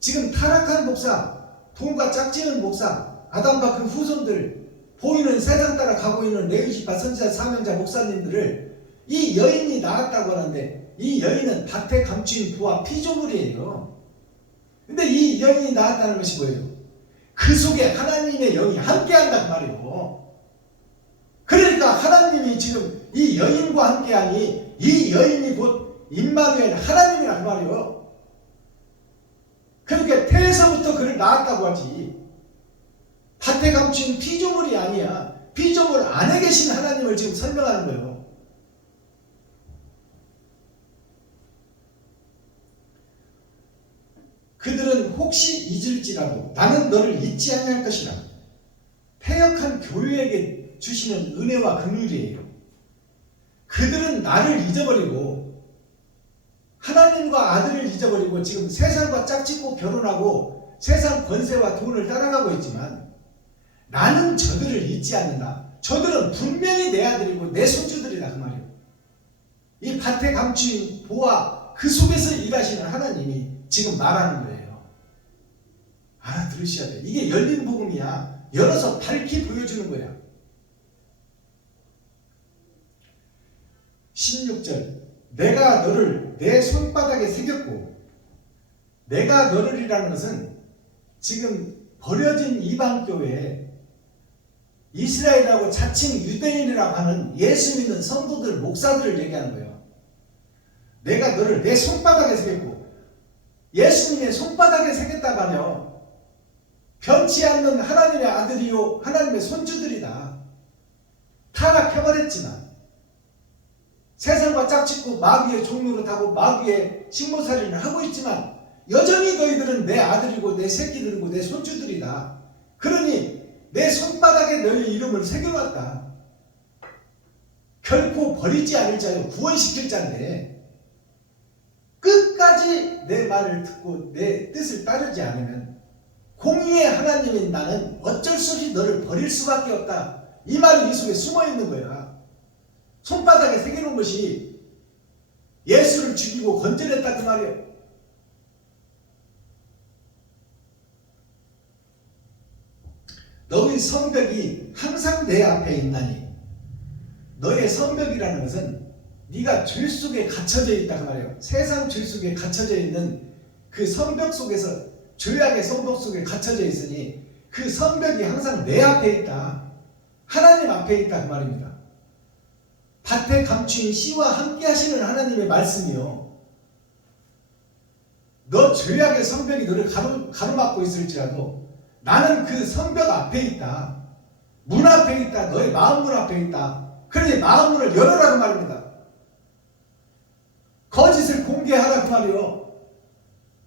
지금 타락한 목사, 돈과 짝지는 목사, 아담과 그 후손들, 보이는 세상 따라 가고 있는 레위지파 선지자 사명자 목사님들을 이 여인이 낳았다고 하는데 이 여인은 밭에 감추인 부하 피조물이에요. 근데 이 여인이 낳았다는 것이 뭐예요? 그 속에 하나님의 영이 함께한단 말이에요. 그러니까 하나님이 지금 이 여인과 함께하니 이 여인이 곧 임마누엘 하나님이란 그 말이에요. 그러니까 태에서부터 그를 낳았다고 하지. 밭에 감춘 피조물이 아니야. 피조물 안에 계신 하나님을 지금 설명하는 거예요. 그들은 혹시 잊을지라도 나는 너를 잊지 아니할 것이라. 패역한 교회에게 주시는 은혜와 긍휼이에요. 그들은 나를 잊어버리고 하나님과 아들을 잊어버리고 지금 세상과 짝짓고 결혼하고 세상 권세와 돈을 따라가고 있지만 나는 저들을 잊지 않는다. 저들은 분명히 내 아들이고 내 손주들이다 그 말이에요. 이 밭에 감추인 보아 그 속에서 일하시는 하나님이 지금 말하는 거예요. 알아들으셔야 돼요. 이게 열린 복음이야. 열어서 밝히 보여주는 거야. 16절 내가 너를 내 손바닥에 새겼고, 내가 너를이라는 것은 지금 버려진 이방교회 이스라엘이라고 자칭 유대인이라고 하는 예수 믿는 성도들 목사들을 얘기하는 거예요. 내가 너를 내 손바닥에 새겼고, 예수님의 손바닥에 새겼다 말이요. 변치 않는 하나님의 아들이요 하나님의 손주들이다. 타락해버렸지만 세상과 짝짓고 마귀의 종로를 타고 마귀의 식모살이를 하고 있지만 여전히 너희들은 내 아들이고 내 새끼들이고 내 손주들이다. 그러니 내 손바닥에 너희 이름을 새겨놨다. 결코 버리지 않을 자요 구원시킬 자인데 끝까지 내 말을 듣고 내 뜻을 따르지 않으면 공의의 하나님인 나는 어쩔 수 없이 너를 버릴 수밖에 없다. 이 말이 이 속에 숨어있는 거야. 손바닥에 새겨놓은 것이 예수를 죽이고 건져냈다 그 말이에요. 너의 성벽이 항상 내 앞에 있나니. 너의 성벽이라는 것은 네가 죄 속에 갇혀져 있다 그 말이에요. 세상 죄 속에 갇혀져 있는 그 성벽 속에서, 죄악의 성벽 속에 갇혀져 있으니 그 성벽이 항상 내 앞에 있다. 하나님 앞에 있다 그 말입니다. 밭에 감추인 씨와 함께 하시는 하나님의 말씀이요. 너 죄악의 성벽이 너를 가로막고 있을지라도 나는 그 성벽 앞에 있다. 문 앞에 있다. 너의 마음 문 앞에 있다. 그러니 마음 문을 열어라 그 말입니다. 거짓을 공개하라 그 말이요.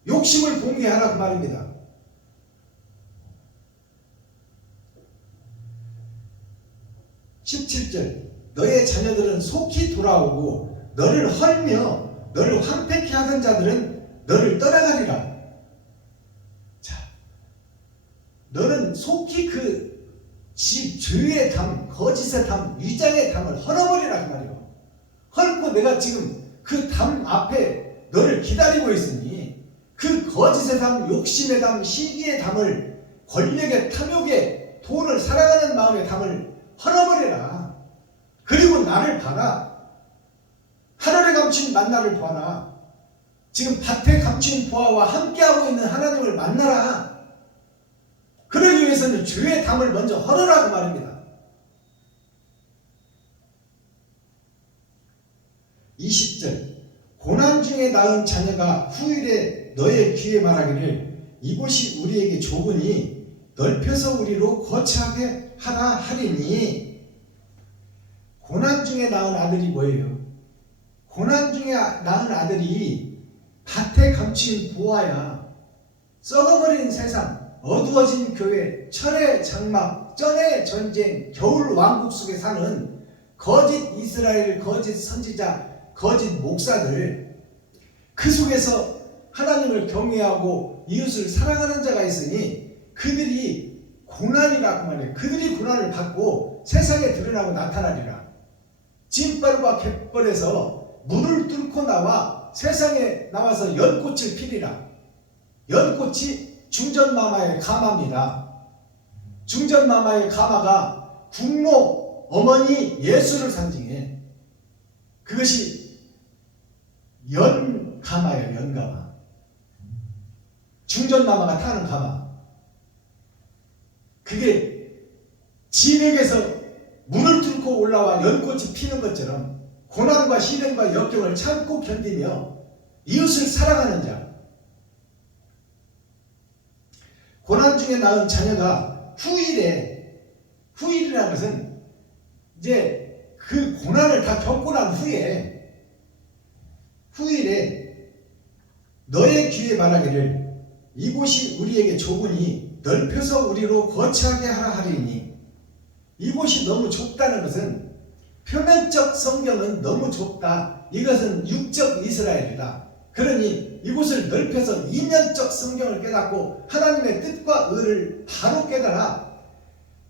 욕심을 공개하라 그 말입니다. (17절) 너의 자녀들은 속히 돌아오고 너를 헐며 너를 황폐케 하던 자들은 너를 떠나가리라. 자, 너는 속히 그 죄의 담, 거짓의 담, 위장의 담을 헐어버리라 그 말이요. 헐고 내가 지금 그 담 앞에 너를 기다리고 있으니 그 거짓의 담, 욕심의 담, 시기의 담을, 권력의 탐욕의, 돈을 사랑하는 마음의 담을 헐어버려라. 그리고 나를 봐라. 하늘에 감춘 만나를 보아라. 지금 밭에 감춘 보아와 함께하고 있는 하나님을 만나라. 그러기 위해서는 죄의 담을 먼저 헐어라 그 말입니다. 20절 고난 중에 낳은 자녀가 후일에 너의 귀에 말하기를 이곳이 우리에게 좁으니 넓혀서 우리로 거처하게 하라 하리니. 고난 중에 낳은 아들이 뭐예요? 고난 중에 낳은 아들이 밭에 감추인 보아야. 썩어버린 세상, 어두워진 교회, 철의 장막, 쩐의 전쟁, 겨울 왕국 속에 사는 거짓 이스라엘, 거짓 선지자, 거짓 목사들, 그 속에서 하나님을 경외하고 이웃을 사랑하는 자가 있으니 그들이 고난이라고 말해요. 그들이 고난을 받고 세상에 드러나고 나타나리라. 진벌과 갯벌에서 문을 뚫고 나와 세상에 나와서 연꽃을 피리라. 연꽃이 중전마마의 가마입니다. 중전마마의 가마가 국모 어머니 예수를 상징해. 그것이 연가마예요. 연가마. 중전마마가 타는 가마. 그게 진흙에서 문을 뚫고 올라와 연꽃이 피는 것처럼 고난과 시련과 역경을 참고 견디며 이웃을 사랑하는 자. 고난 중에 낳은 자녀가 후일이라는 것은 이제 그 고난을 다 겪고 난 후일에 너의 귀에 말하기를 이곳이 우리에게 좁으니 넓혀서 우리로 거처하게 하라 하리니. 이곳이 너무 좁다는 것은 표면적 성경은 너무 좁다. 이것은 육적 이스라엘이다. 그러니 이곳을 넓혀서 이면적 성경을 깨닫고 하나님의 뜻과 의를 바로 깨달아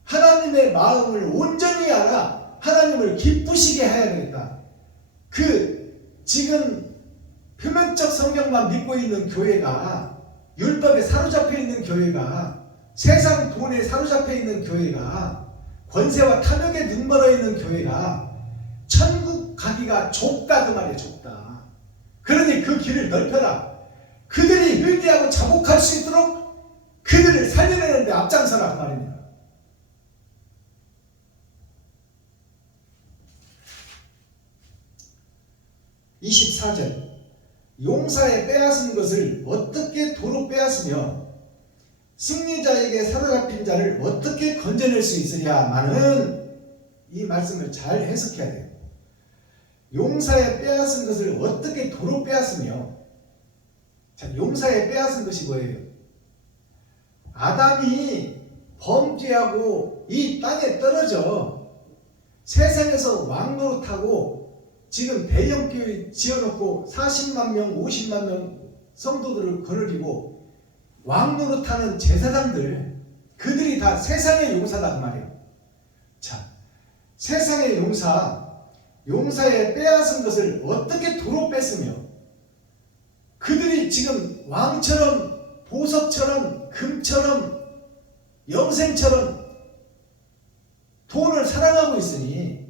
하나님의 마음을 온전히 알아 하나님을 기쁘시게 해야 되겠다. 지금 표면적 성경만 믿고 있는 교회가, 율법에 사로잡혀 있는 교회가, 세상 돈에 사로잡혀 있는 교회가, 권세와 탐욕에 눈멀어 있는 교회가 천국 가기가 좁다 그 말이에요. 좁다. 그러니 그 길을 넓혀라. 그들이 회개하고 자복할 수 있도록 그들을 살려내는 데 앞장서라 그 말입니다. (24절) 용사의 빼앗은 것을 어떻게 도로 빼앗으며 승리자에게 사로잡힌 자를 어떻게 건져낼 수 있으랴마는, 이 말씀을 잘 해석해야 돼요. 용사의 빼앗은 것을 어떻게 도로 빼앗으며. 자, 용사의 빼앗은 것이 뭐예요? 아담이 범죄하고 이 땅에 떨어져 세상에서 왕노릇하고 지금 대형교회 지어놓고 40만 명, 50만 명 성도들을 거느리고 왕노릇하는 제사장들, 그들이 다 세상의 용사다 그 말이에요. 자, 세상의 용사의 빼앗은 것을 어떻게 도로 뺐으며, 그들이 지금 왕처럼 보석처럼 금처럼 영생처럼 돈을 사랑하고 있으니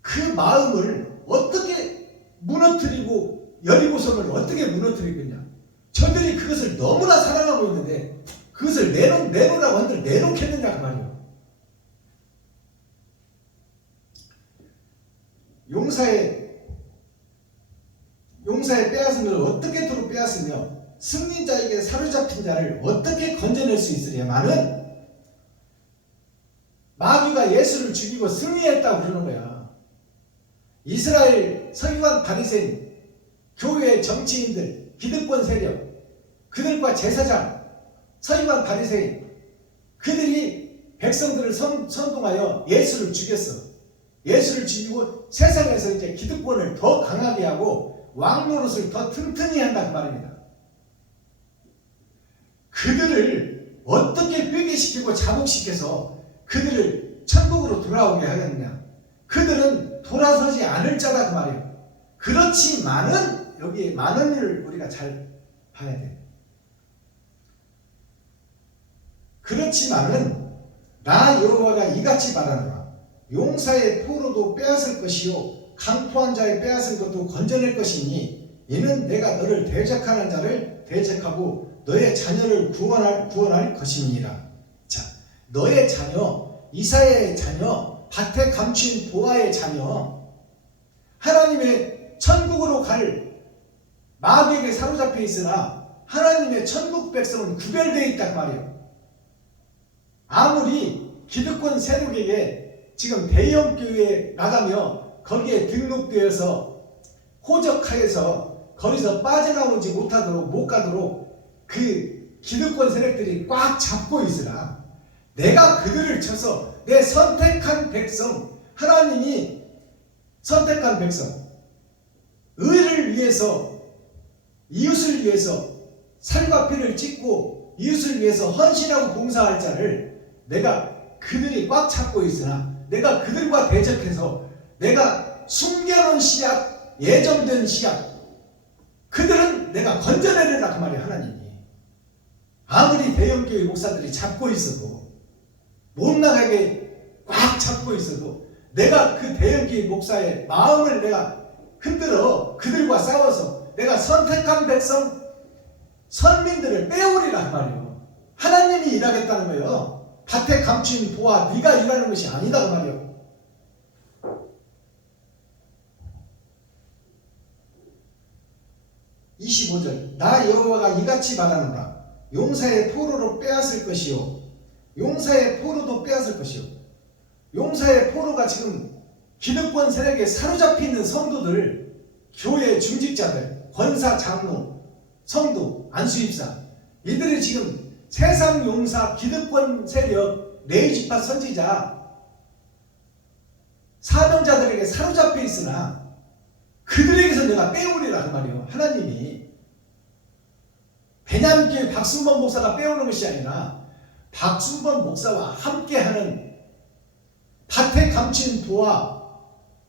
그 마음을 어떻게 무너뜨리고 여리고성을 어떻게 무너뜨리겠냐. 저들이 그것을 너무나 사랑하고 있는데 그것을 내놓으라고 한들 내놓겠느냐 그 말이에요. 용사의 빼앗은 것을 어떻게 도로 빼앗으며 승리자에게 사로잡힌 자를 어떻게 건져낼 수 있으랴마는 마귀가 예수를 죽이고 승리했다고 그러는 거야. 이스라엘 서기관 바리새인, 교회 정치인들, 기득권 세력, 그들과 제사장, 서기관 바리새인, 그들이 백성들을 선동하여 예수를 죽였어. 예수를 죽이고 세상에서 이제 기득권을 더 강하게 하고 왕 노릇을 더 튼튼히 한다는 말입니다. 그들을 어떻게 회개시키고 자복시켜서 그들을 천국으로 돌아오게 하겠느냐. 그들은 돌아서지 않을 자다 그 말이에요. 그렇지만은 여기 많은 일을 우리가 잘 봐야 돼. 그렇지만은 나 여호와가 이같이 말하노라. 용사의 포로도 빼앗을 것이요 강포한 자의 빼앗은 것도 건져낼 것이니 이는 내가 너를 대적하는 자를 대적하고 너의 자녀를 구원할 것이니라. 자, 너의 자녀, 이사야의 자녀, 밭에 감춘 보아의 자녀, 하나님의 천국으로 갈 마귀에게 사로잡혀 있으나 하나님의 천국 백성은 구별되어 있단 말이에요. 아무리 기득권 세력에게 지금 대형교회에 나가며 거기에 등록되어서 호적하여서 거기서 빠져나오지 못하도록 못 가도록 그 기득권 세력들이 꽉 잡고 있으나 내가 그들을 쳐서 내 선택한 백성, 하나님이 선택한 백성, 의를 위해서, 이웃을 위해서 살과 피를 찢고 이웃을 위해서 헌신하고 봉사할 자를 내가 그들이 꽉 잡고 있으나 내가 그들과 대적해서 내가 숨겨놓은 씨앗, 예정된 씨앗, 그들은 내가 건져내리라 그 말이야. 하나님이 아무리 대형교회 목사들이 잡고 있어도 못 나가게 꽉 잡고 있어도 내가 그 대형교회 목사의 마음을 내가 흔들어 그들과 싸워서 내가 선택한 백성 선민들을 빼오리라 그 말이에요. 하나님이 일하겠다는 거예요. 밭에 감춘 보아 네가 일하는 것이 아니다 그 말이에요. (25절) 나 여호와가 이같이 말하노라. 용사의 포로로 빼앗을 것이요 용사의 포로도 빼앗을 것이요. 용사의 포로가 지금 기득권 세력에 사로잡혀 있는 성도들, 교회 중직자들, 권사, 장로, 성도, 안수입사, 이들이 지금 세상 용사, 기득권 세력, 레이지파 선지자, 사명자들에게 사로잡혀 있으나 그들에게서 내가 빼오리라 그 말이에요. 하나님이 베냐민교회 박순범 목사가 빼오는 것이 아니라 박순범 목사와 함께하는 밭에 감춘 보아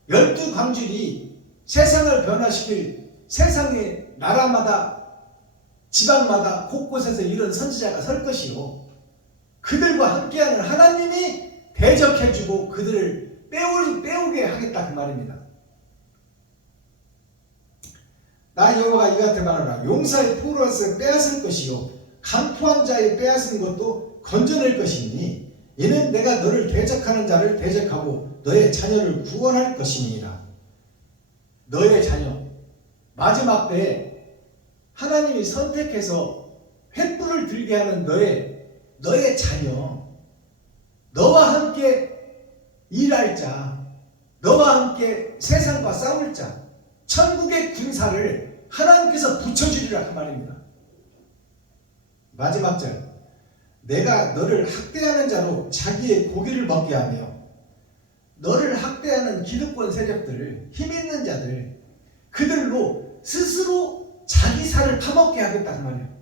12광줄이 세상을 변화시킬 세상의 나라마다 지방마다 곳곳에서 이런 선지자가 설 것이요 그들과 함께하는 하나님이 대적해주고 그들을 빼오게 하겠다 그 말입니다. 나 여호와가 이같이 말하노라. 용사의 포로에서 빼앗을 것이요 강포한 자의 빼앗은 것도 건져낼 것이니 이는 내가 너를 대적하는 자를 대적하고 너의 자녀를 구원할 것이니라. 너의 자녀, 마지막 때에 하나님이 선택해서 횃불을 들게 하는 너의 자녀, 너와 함께 일할 자, 너와 함께 세상과 싸울 자, 천국의 군사를 하나님께서 붙여주리라 그 말입니다. 마지막 절, 내가 너를 학대하는 자로 자기의 고기를 먹게 하며 너를 학대하는 기득권 세력들, 힘있는 자들, 그들로 스스로 자기 살을 파먹게 하겠다는 말이에요.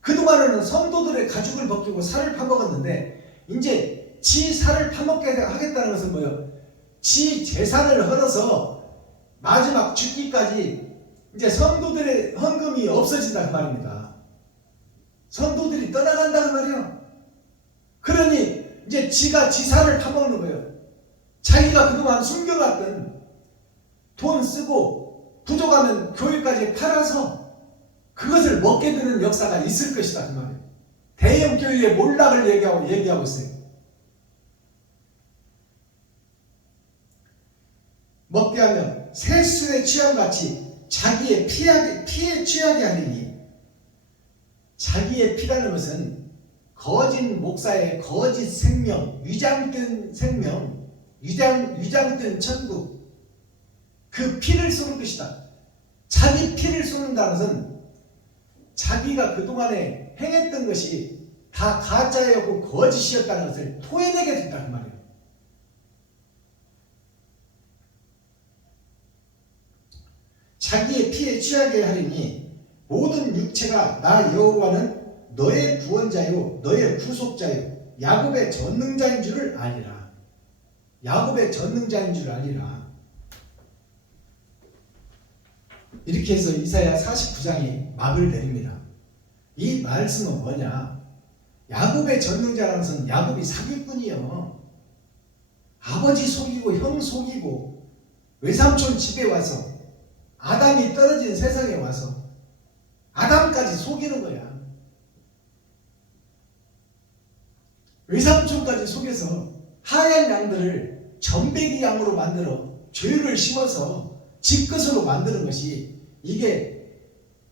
그동안에는 성도들의 가죽을 벗기고 살을 파먹었는데 이제 지 살을 파먹게 하겠다는 것은 뭐예요? 지 재산을 헐어서 마지막 죽기까지 이제 성도들의 헌금이 없어진다 그 말입니다. 성도들이 떠나간다는 말이에요. 그러니 이제 지가 지사를 파먹는 거예요. 자기가 그동안 숨겨놨던 돈 쓰고 부족하면 교회까지 팔아서 그것을 먹게 되는 역사가 있을 것이다 그 말이에요. 대형 교회의 몰락을 얘기하고 있어요. 먹게 하면 세수에 취함같이 자기의 피에 취하게 하리니, 자기의 피라는 것은 거짓 목사의 거짓 생명, 위장된 생명, 위장된 천국, 그 피를 쏘는 것이다. 자기 피를 쏘는다는 것은 자기가 그동안에 행했던 것이 다 가짜였고 거짓이었다는 것을 토해내게 된다 그 말이에요. 자기의 피에 취하게 하리니 모든 육체가 나 여호와는 너의 구원자요 너의 구속자요 야곱의 전능자인 줄을 아니라. 야곱의 전능자인 줄 아니라. 이렇게 해서 이사야 49장이 막을 내립니다. 이 말씀은 뭐냐? 야곱의 전능자라는 것은 야곱이 사기꾼이요. 아버지 속이고 형 속이고 외삼촌 집에 와서 아담이 떨어진 세상에 와서 아담까지 속이는 거야. 외삼촌까지 속여서 하얀 양들을 전배기 양으로 만들어 죄를 심어서 집것으로 만드는 것이, 이게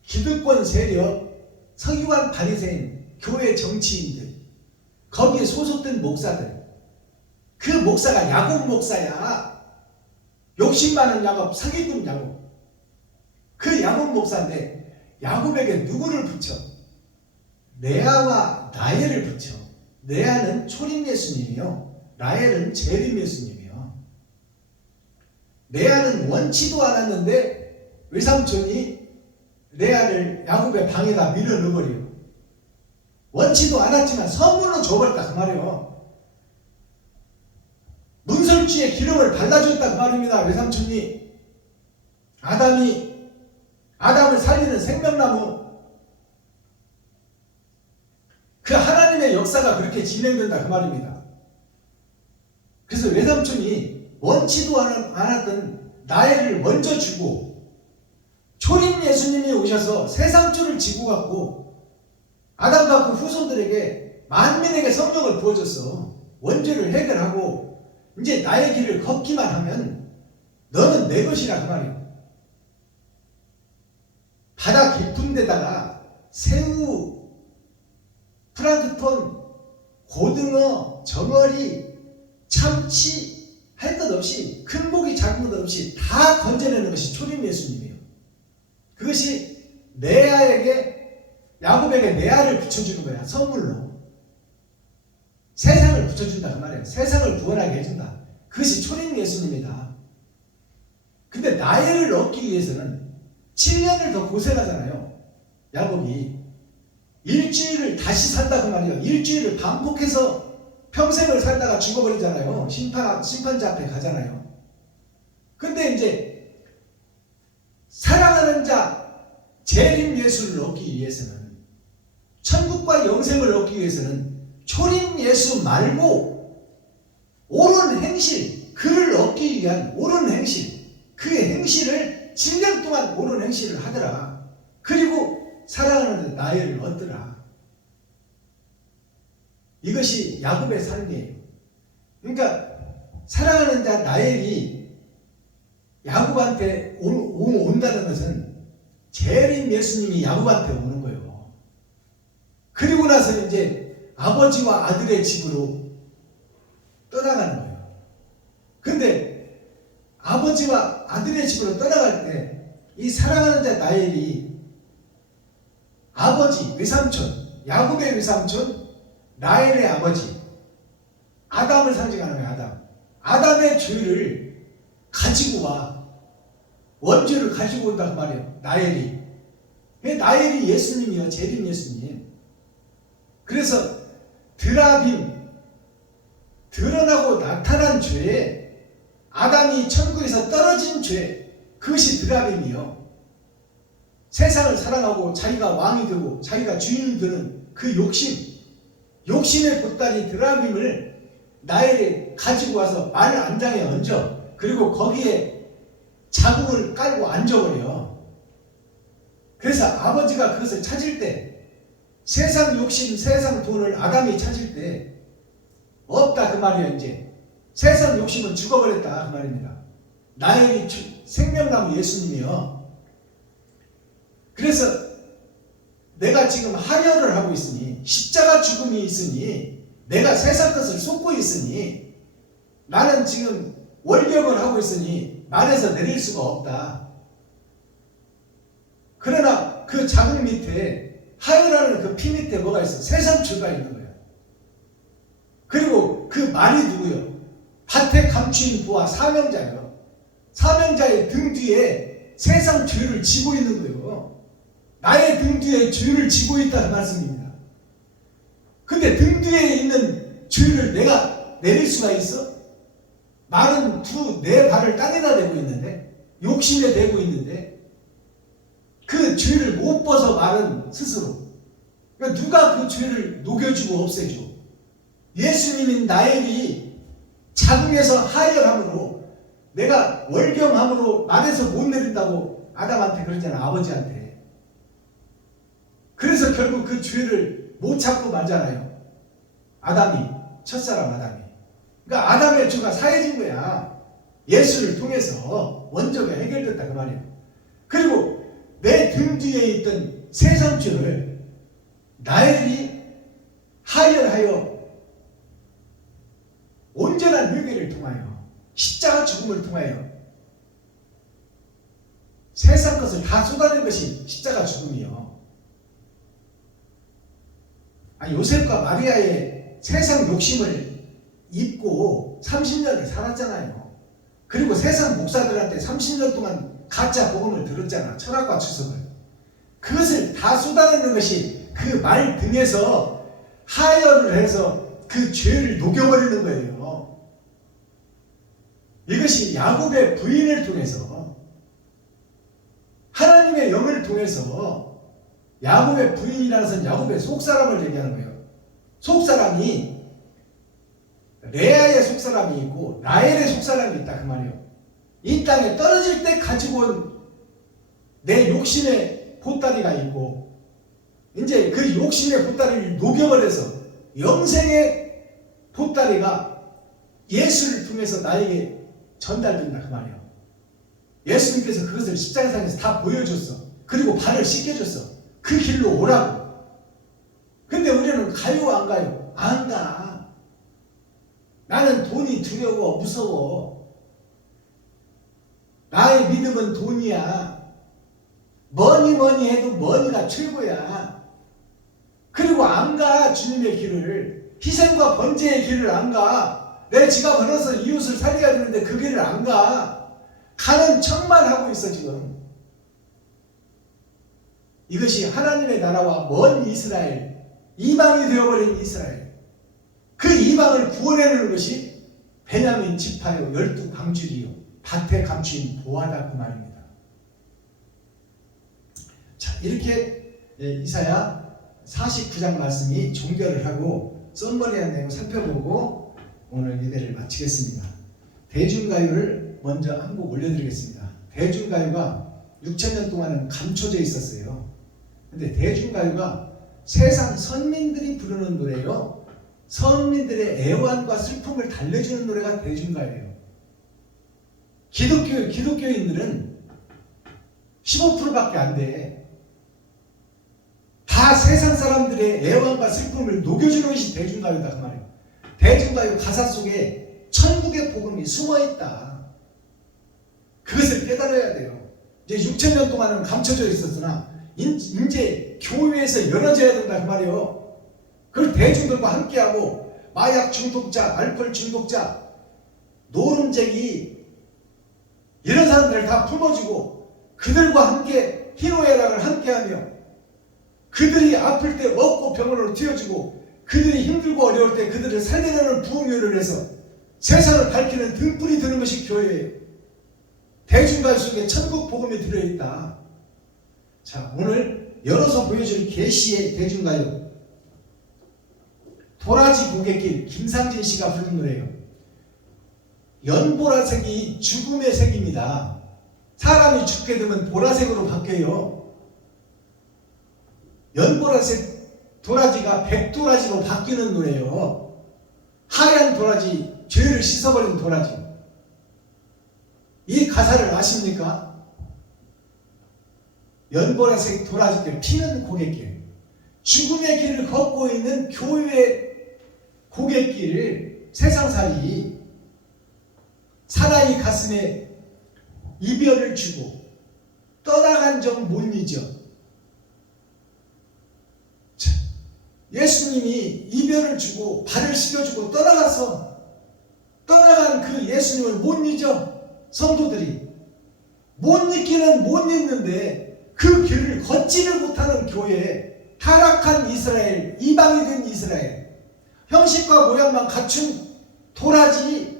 기득권 세력, 서기관 바리새인, 교회 정치인들, 거기에 소속된 목사들, 그 목사가 야곱 목사야. 욕심 많은 야곱, 사기꾼 야곱. 그 야곱 목사인데 야곱에게 누구를 붙여? 레아와 라헬을 붙여. 레아는 초림 예수님이요, 라헬은 재림 예수님이요. 레아는 원치도 않았는데 외삼촌이 레아를 야곱의 방에다 밀어 넣어버려요. 원치도 않았지만 선물로 줘버렸다 그 말이에요. 문설주에 기름을 발라줬다 그 말입니다. 외삼촌이 아담을 살리는 생명나무, 그 하나님의 역사가 그렇게 진행된다 그 말입니다. 그래서 외삼촌이 원치도 않았던 라헬을 먼저 주고, 초림 예수님이 오셔서 세상줄을 지고 갖고 아담과 그 후손들에게, 만민에게 성령을 부어줬어. 원죄를 해결하고 이제 나의 길을 걷기만 하면 너는 내 것이라 그 말이에요. 바다 깊은 데다가 새우, 플랑크톤, 고등어, 정어리, 참치 할 것 없이, 큰 고기 작은 것 없이 다 건져내는 것이 초림 예수님이에요. 그것이 야곱에게 레아를 붙여주는 거야. 선물로 세상을 붙여준다 그 말이에요. 세상을 구원하게 해준다. 그것이 초림 예수님이다. 근데 라헬을 얻기 위해서는 7년을 더 고생하잖아요. 야곱이 일주일을 다시 산다 그 말이에요. 일주일을 반복해서 평생을 살다가 죽어버리잖아요. 심판자 앞에 가잖아요. 근데 이제 사랑하는 자 재림 예수를 얻기 위해서는, 천국과 영생을 얻기 위해서는 초림 예수 말고 옳은 행실, 그를 얻기 위한 옳은 행실, 그 행실을 7년 동안 옳은 행실을 하더라. 그리고 사랑하는 라헬을 얻더라. 이것이 야곱의 삶이에요. 그러니까 사랑하는 자 라헬이 야곱한테 온다는 것은 재림 예수님이 야곱한테 오는 거예요. 그리고 나서 이제 아버지와 아들의 집으로 떠나가는 거예요. 근데 아버지와 아들의 집으로 떠나갈 때 이 사랑하는 자 라헬이 아버지, 외삼촌, 야곱의 외삼촌, 라헬의 아버지, 아담을 상징하는 거예요. 아담의 죄를 가지고 와. 원죄를 가지고 온단 말이에요. 라헬이 예수님이요, 재림 예수님. 그래서 드라빔, 드러나고 나타난 죄에, 아담이 천국에서 떨어진 죄, 그것이 드라빔이요. 세상을 사랑하고 자기가 왕이 되고 자기가 주인이 되는 그 욕심의 보따리 드라빔을 나에게 가지고 와서 말 안장에 얹어. 그리고 거기에 자궁을 깔고 앉아버려. 그래서 아버지가 그것을 찾을 때, 세상 욕심, 세상 돈을 아담이 찾을 때 없다 그 말이야. 이제 세상 욕심은 죽어버렸다 그 말입니다. 나의 생명나무 예수님이요. 그래서 내가 지금 하혈을 하고 있으니, 십자가 죽음이 있으니, 내가 세상 것을 쏟고 있으니, 나는 지금 월경을 하고 있으니 말에서 내릴 수가 없다. 그러나 그 자궁 밑에, 하혈하는 그 피 밑에 뭐가 있어? 세상 죄가 있는 거야. 그리고 그 말이 누구요? 밭에 감추인 부와 사명자요. 사명자의 등 뒤에 세상 죄를 지고 있는 거예요. 나의 등 뒤에 죄를 지고 있다는 말씀입니다. 근데 등 뒤에 있는 죄를 내가 내릴 수가 있어? 말은 내 발을 땅에다 대고 있는데, 욕심에 대고 있는데, 그 죄를 못 벗어 말은 스스로. 그러니까 누가 그 죄를 녹여주고 없애줘? 예수님인 나엘이 자궁에서 하혈함으로, 내가 월경함으로 말에서 못 내린다고 아담한테 그러잖아, 아버지한테. 그래서 결국 그 죄를 못 찾고 말잖아요. 아담이, 첫사람 아담이. 그러니까 아담의 죄가 사해진 거야. 예수를 통해서 원죄가 해결됐다 그 말이에요. 그리고 내 등 뒤에 있던 세상 죄를 나엘이 하혈하여 온전한 회개를 통하여, 십자가 죽음을 통하여 세상 것을 다 쏟아낸 것이 십자가 죽음이요. 요셉과 마리아의 세상 욕심을 입고 30년을 살았잖아요. 그리고 세상 목사들한테 30년 동안 가짜 복음을 들었잖아. 철학과 추석을. 그것을 다 쏟아내는 것이 그 말 등에서 하혈을 해서 그 죄를 녹여버리는 거예요. 이것이 야곱의 부인을 통해서, 하나님의 영을 통해서, 야곱의 부인이라는 것은 야곱의 속사람을 얘기하는 거예요. 속사람이 레아의 속사람이 있고 라헬의 속사람이 있다 그 말이에요. 이 땅에 떨어질 때 가지고 온 내 욕심의 보따리가 있고, 이제 그 욕심의 보따리를 녹여버려서 영생의 보따리가 예수를 통해서 나에게 전달된다 그 말이에요. 예수님께서 그것을 십자가상에서 다 보여줬어. 그리고 발을 씻겨줬어. 그 길로 오라고. 근데 우리는 가요 안 가요? 안 가. 나는 돈이 두려워, 무서워. 나의 믿음은 돈이야. 뭐니 해도 머니가 최고야. 그리고 안 가. 주님의 길을, 희생과 번제의 길을 안 가. 내 지가 벌어서 이웃을 살려야 되는데 그 길을 안 가. 가는 척만 하고 있어 지금. 이것이 하나님의 나라와 먼 이스라엘, 이방이 되어버린 이스라엘, 그 이방을 구원해내는 것이 베냐민 지파요 12광주리요 밭에 감추인 보화다 그 말입니다. 자, 이렇게 이사야 49장 말씀이 종결을 하고 썸머리한 내용을 살펴보고 오늘 예배를 마치겠습니다. 대중가요를 먼저 한 곡 올려드리겠습니다. 대중가요가 6,000년 동안은 감춰져 있었어요. 근데 대중가요가 세상 선민들이 부르는 노래요. 선민들의 애환과 슬픔을 달래주는 노래가 대중가요예요. 기독교인들은 15%밖에 안 돼. 다 세상 사람들의 애환과 슬픔을 녹여주는 것이 대중가요다 그 말이에요. 대중가요 가사 속에 천국의 복음이 숨어있다. 그것을 깨달아야 돼요. 이제 6,000년 동안은 감춰져 있었으나 이제 교회에서 열어져야 된다 그 말이에요. 그걸 대중들과 함께하고, 마약 중독자, 알코올 중독자, 노름쟁이 이런 사람들을 다 품어주고 그들과 함께 희노애락을 함께하며, 그들이 아플 때 먹고 병원으로 튀어주고, 그들이 힘들고 어려울 때 그들을 살려내는 부흥회를 해서 세상을 밝히는 등불이 되는 것이 교회예요. 대중가요 속에 천국 복음이 들어있다. 자, 오늘 열어서 보여줄 계시의 대중가요 도라지 고갯길, 김상진 씨가 부른 노래예요. 연보라색이 죽음의 색입니다. 사람이 죽게 되면 보라색으로 바뀌어요. 연보라색 도라지가 백도라지로 바뀌는 노래예요. 하얀 도라지, 죄를 씻어버린 도라지. 이 가사를 아십니까? 연보라색 도라지길 피는 고갯길, 죽음의 길을 걷고 있는 교회의 고갯길을 세상살이 사나이 가슴에 이별을 주고 떠나간 적 못 잊어. 예수님이 이별을 주고 발을 씻겨주고 떠나간 그 예수님을 못 잊어. 성도들이 못 잊기는 못 잊는데 그 길을 걷지를 못하는 교회, 타락한 이스라엘, 이방이 된 이스라엘, 형식과 모양만 갖춘 도라지가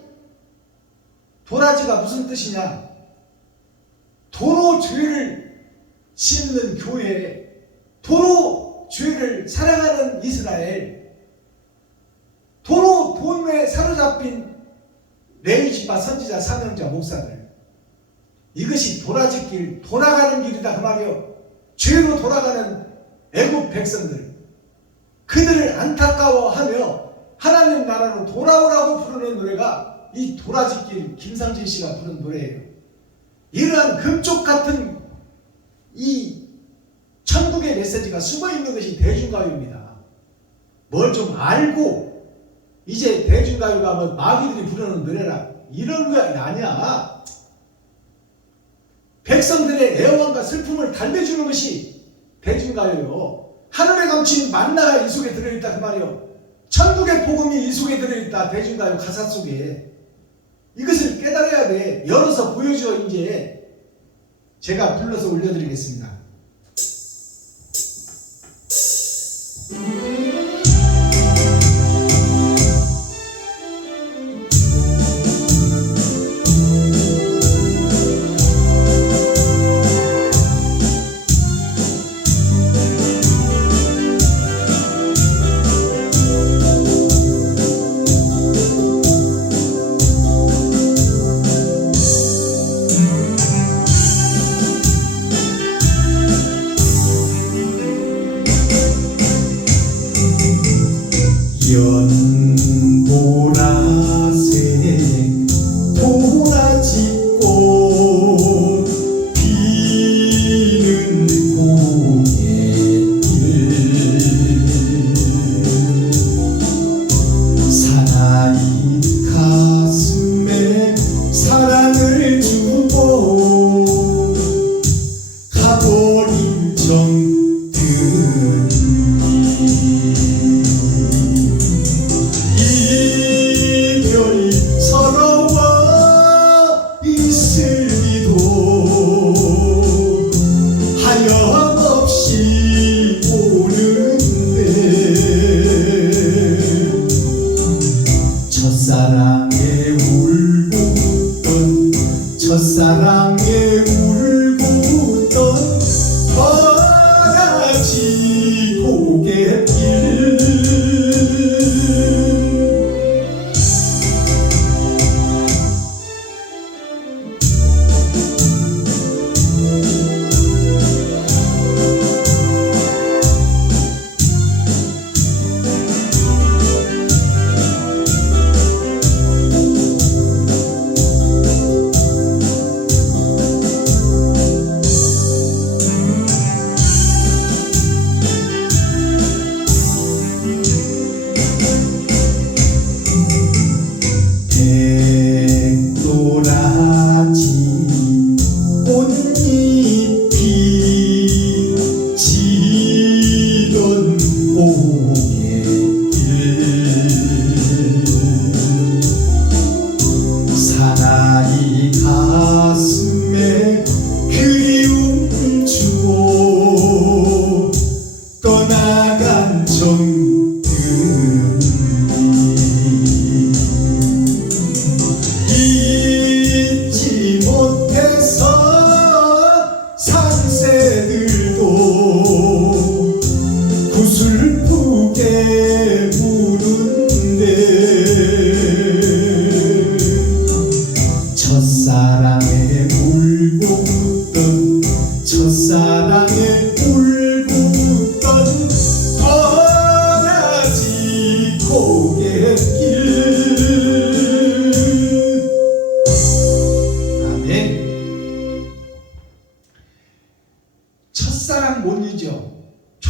무슨 뜻이냐? 도로 죄를 씻는 교회, 도로 죄를 사랑하는 이스라엘, 도로 돈에 사로잡힌 레위지파 선지자 사명자 목사들, 이것이 도라지길, 돌아가는 길이다 그 말이요. 죄로 돌아가는 애국 백성들, 그들을 안타까워하며 하나님 나라로 돌아오라고 부르는 노래가 이 도라지길, 김상진 씨가 부른 노래예요. 이러한 금쪽 같은 이 천국의 메시지가 숨어있는 것이 대중가요입니다. 뭘 좀 알고 이제 대중가요가 뭐 마귀들이 부르는 노래라 이런 거 아니야. 백성들의 애원과 슬픔을 달래주는 것이 대중가요요. 하늘에 감춘 만나가 이 속에 들어있다 그 말이요. 천국의 복음이 이 속에 들어있다. 대중가요 가사 속에. 이것을 깨달아야 돼. 열어서 보여줘. 이제 제가 불러서 올려드리겠습니다. 연보라색 도라지꽃 피는 고갯길, 사나이 가슴에 사랑을 주고 가버린 정든이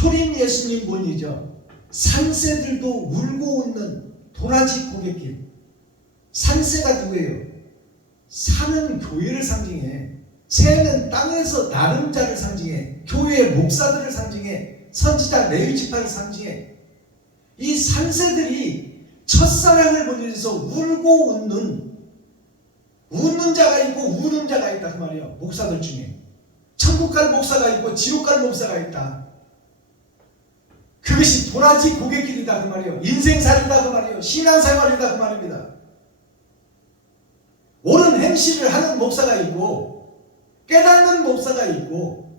초림 예수님 본이죠. 산새들도 울고 웃는 도라지 고갯길. 산새가 누구예요? 산은 교회를 상징해. 새는 땅에서 나는 자를 상징해. 교회의 목사들을 상징해. 선지자 레위 지파를 상징해. 이 산새들이 첫사랑을 보내서 울고 웃는 자가 있고 우는 자가 있다 그 말이에요. 목사들 중에 천국 갈 목사가 있고 지옥 갈 목사가 있다. 그것이 도라지 고갯길이다 그 말이에요. 인생살이다 그 말이에요. 신앙생활이다 그 말입니다. 옳은 행실을 하는 목사가 있고 깨닫는 목사가 있고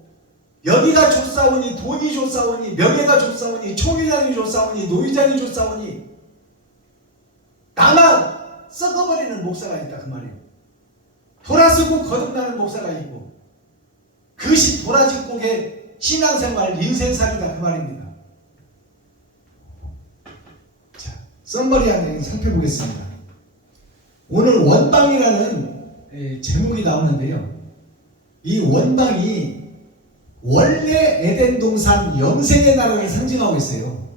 여기가 좋사오니 돈이 좋사오니 명예가 좋사오니 총회장이 좋사오니 노회장이 좋사오니 나만 썩어버리는 목사가 있다 그 말이에요. 돌아서고 거듭나는 목사가 있고 그것이 도라지 고개 신앙생활 인생살이다 그 말입니다. 자, 썸머리 한번 살펴보겠습니다. 오늘 원방이라는 제목이 나오는데요. 이 원방이 원래 에덴 동산 영생의 나라를 상징하고 있어요.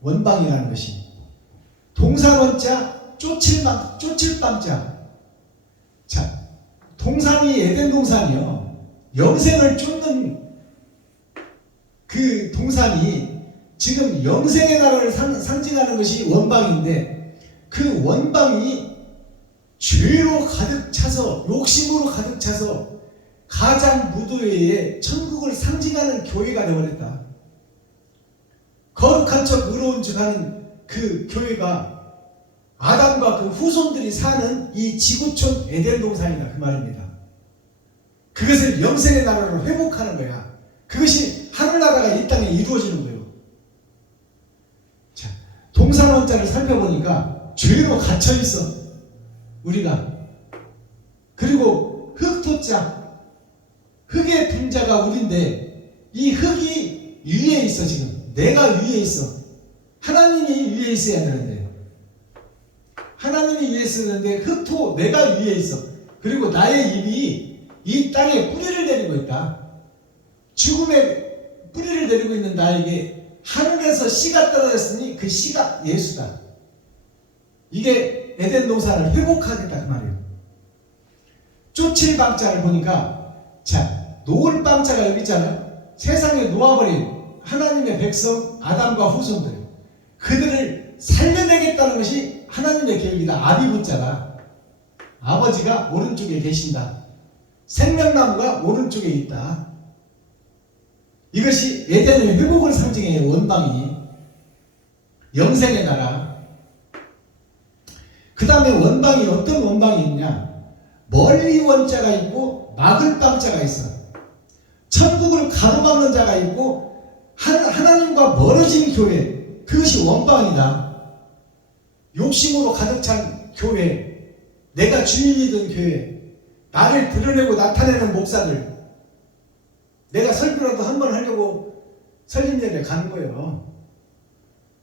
원방이라는 것이 동산 원자 쫓을 방자. 자, 동산이 에덴 동산이요. 영생을 쫓는 그 동산이 지금 영생의 나라를 상징하는 것이 원방인데 그 원방이 죄로 가득 차서 욕심으로 가득 차서 가장 무도회에 천국을 상징하는 교회가 되어버렸다. 거룩한 척 의로운 척 하는 그 교회가 아담과 그 후손들이 사는 이 지구촌 에덴 동산이다 그 말입니다. 그것을 영생의 나라로 회복하는 거야. 그것이 하늘나라가 이 땅에 이루어지는 거예요. 자, 동산 원자를 살펴보니까 죄로 갇혀있어 우리가. 그리고 흙토자 흙의 분자가 우리인데 이 흙이 위에 있어. 지금 내가 위에 있어. 하나님이 위에 있어야 되는데 하나님이 위에 있어야 되는데 흙토 내가 위에 있어. 그리고 나의 입이 이 땅에 뿌리를 내리고 있다. 죽음에 뿌리를 내리고 있는 나에게 하늘에서 씨가 떨어졌으니 그 씨가 예수다. 이게 에덴 동산을 회복하겠다 그 말이에요. 쫓을 방자를 보니까 자, 놓을 방자가 여기 있잖아요. 세상에 놓아버린 하나님의 백성 아담과 후손들 그들을 살려내겠다는 것이 하나님의 계획이다. 아비분자다. 아버지가 오른쪽에 계신다. 생명나무가 오른쪽에 있다. 이것이 에덴의 회복을 상징해요. 원방이 영생의 나라. 그 다음에 원방이 어떤 원방이 있냐. 멀리 원자가 있고 막을 방자가 있어. 천국을 가로막는 자가 있고 하나님과 멀어진 교회. 그것이 원방이다. 욕심으로 가득 찬 교회, 내가 주인이던 교회, 나를 드러내고 나타내는 목사들, 내가 설교라도 한 번 하려고 설립예배 가는 거예요.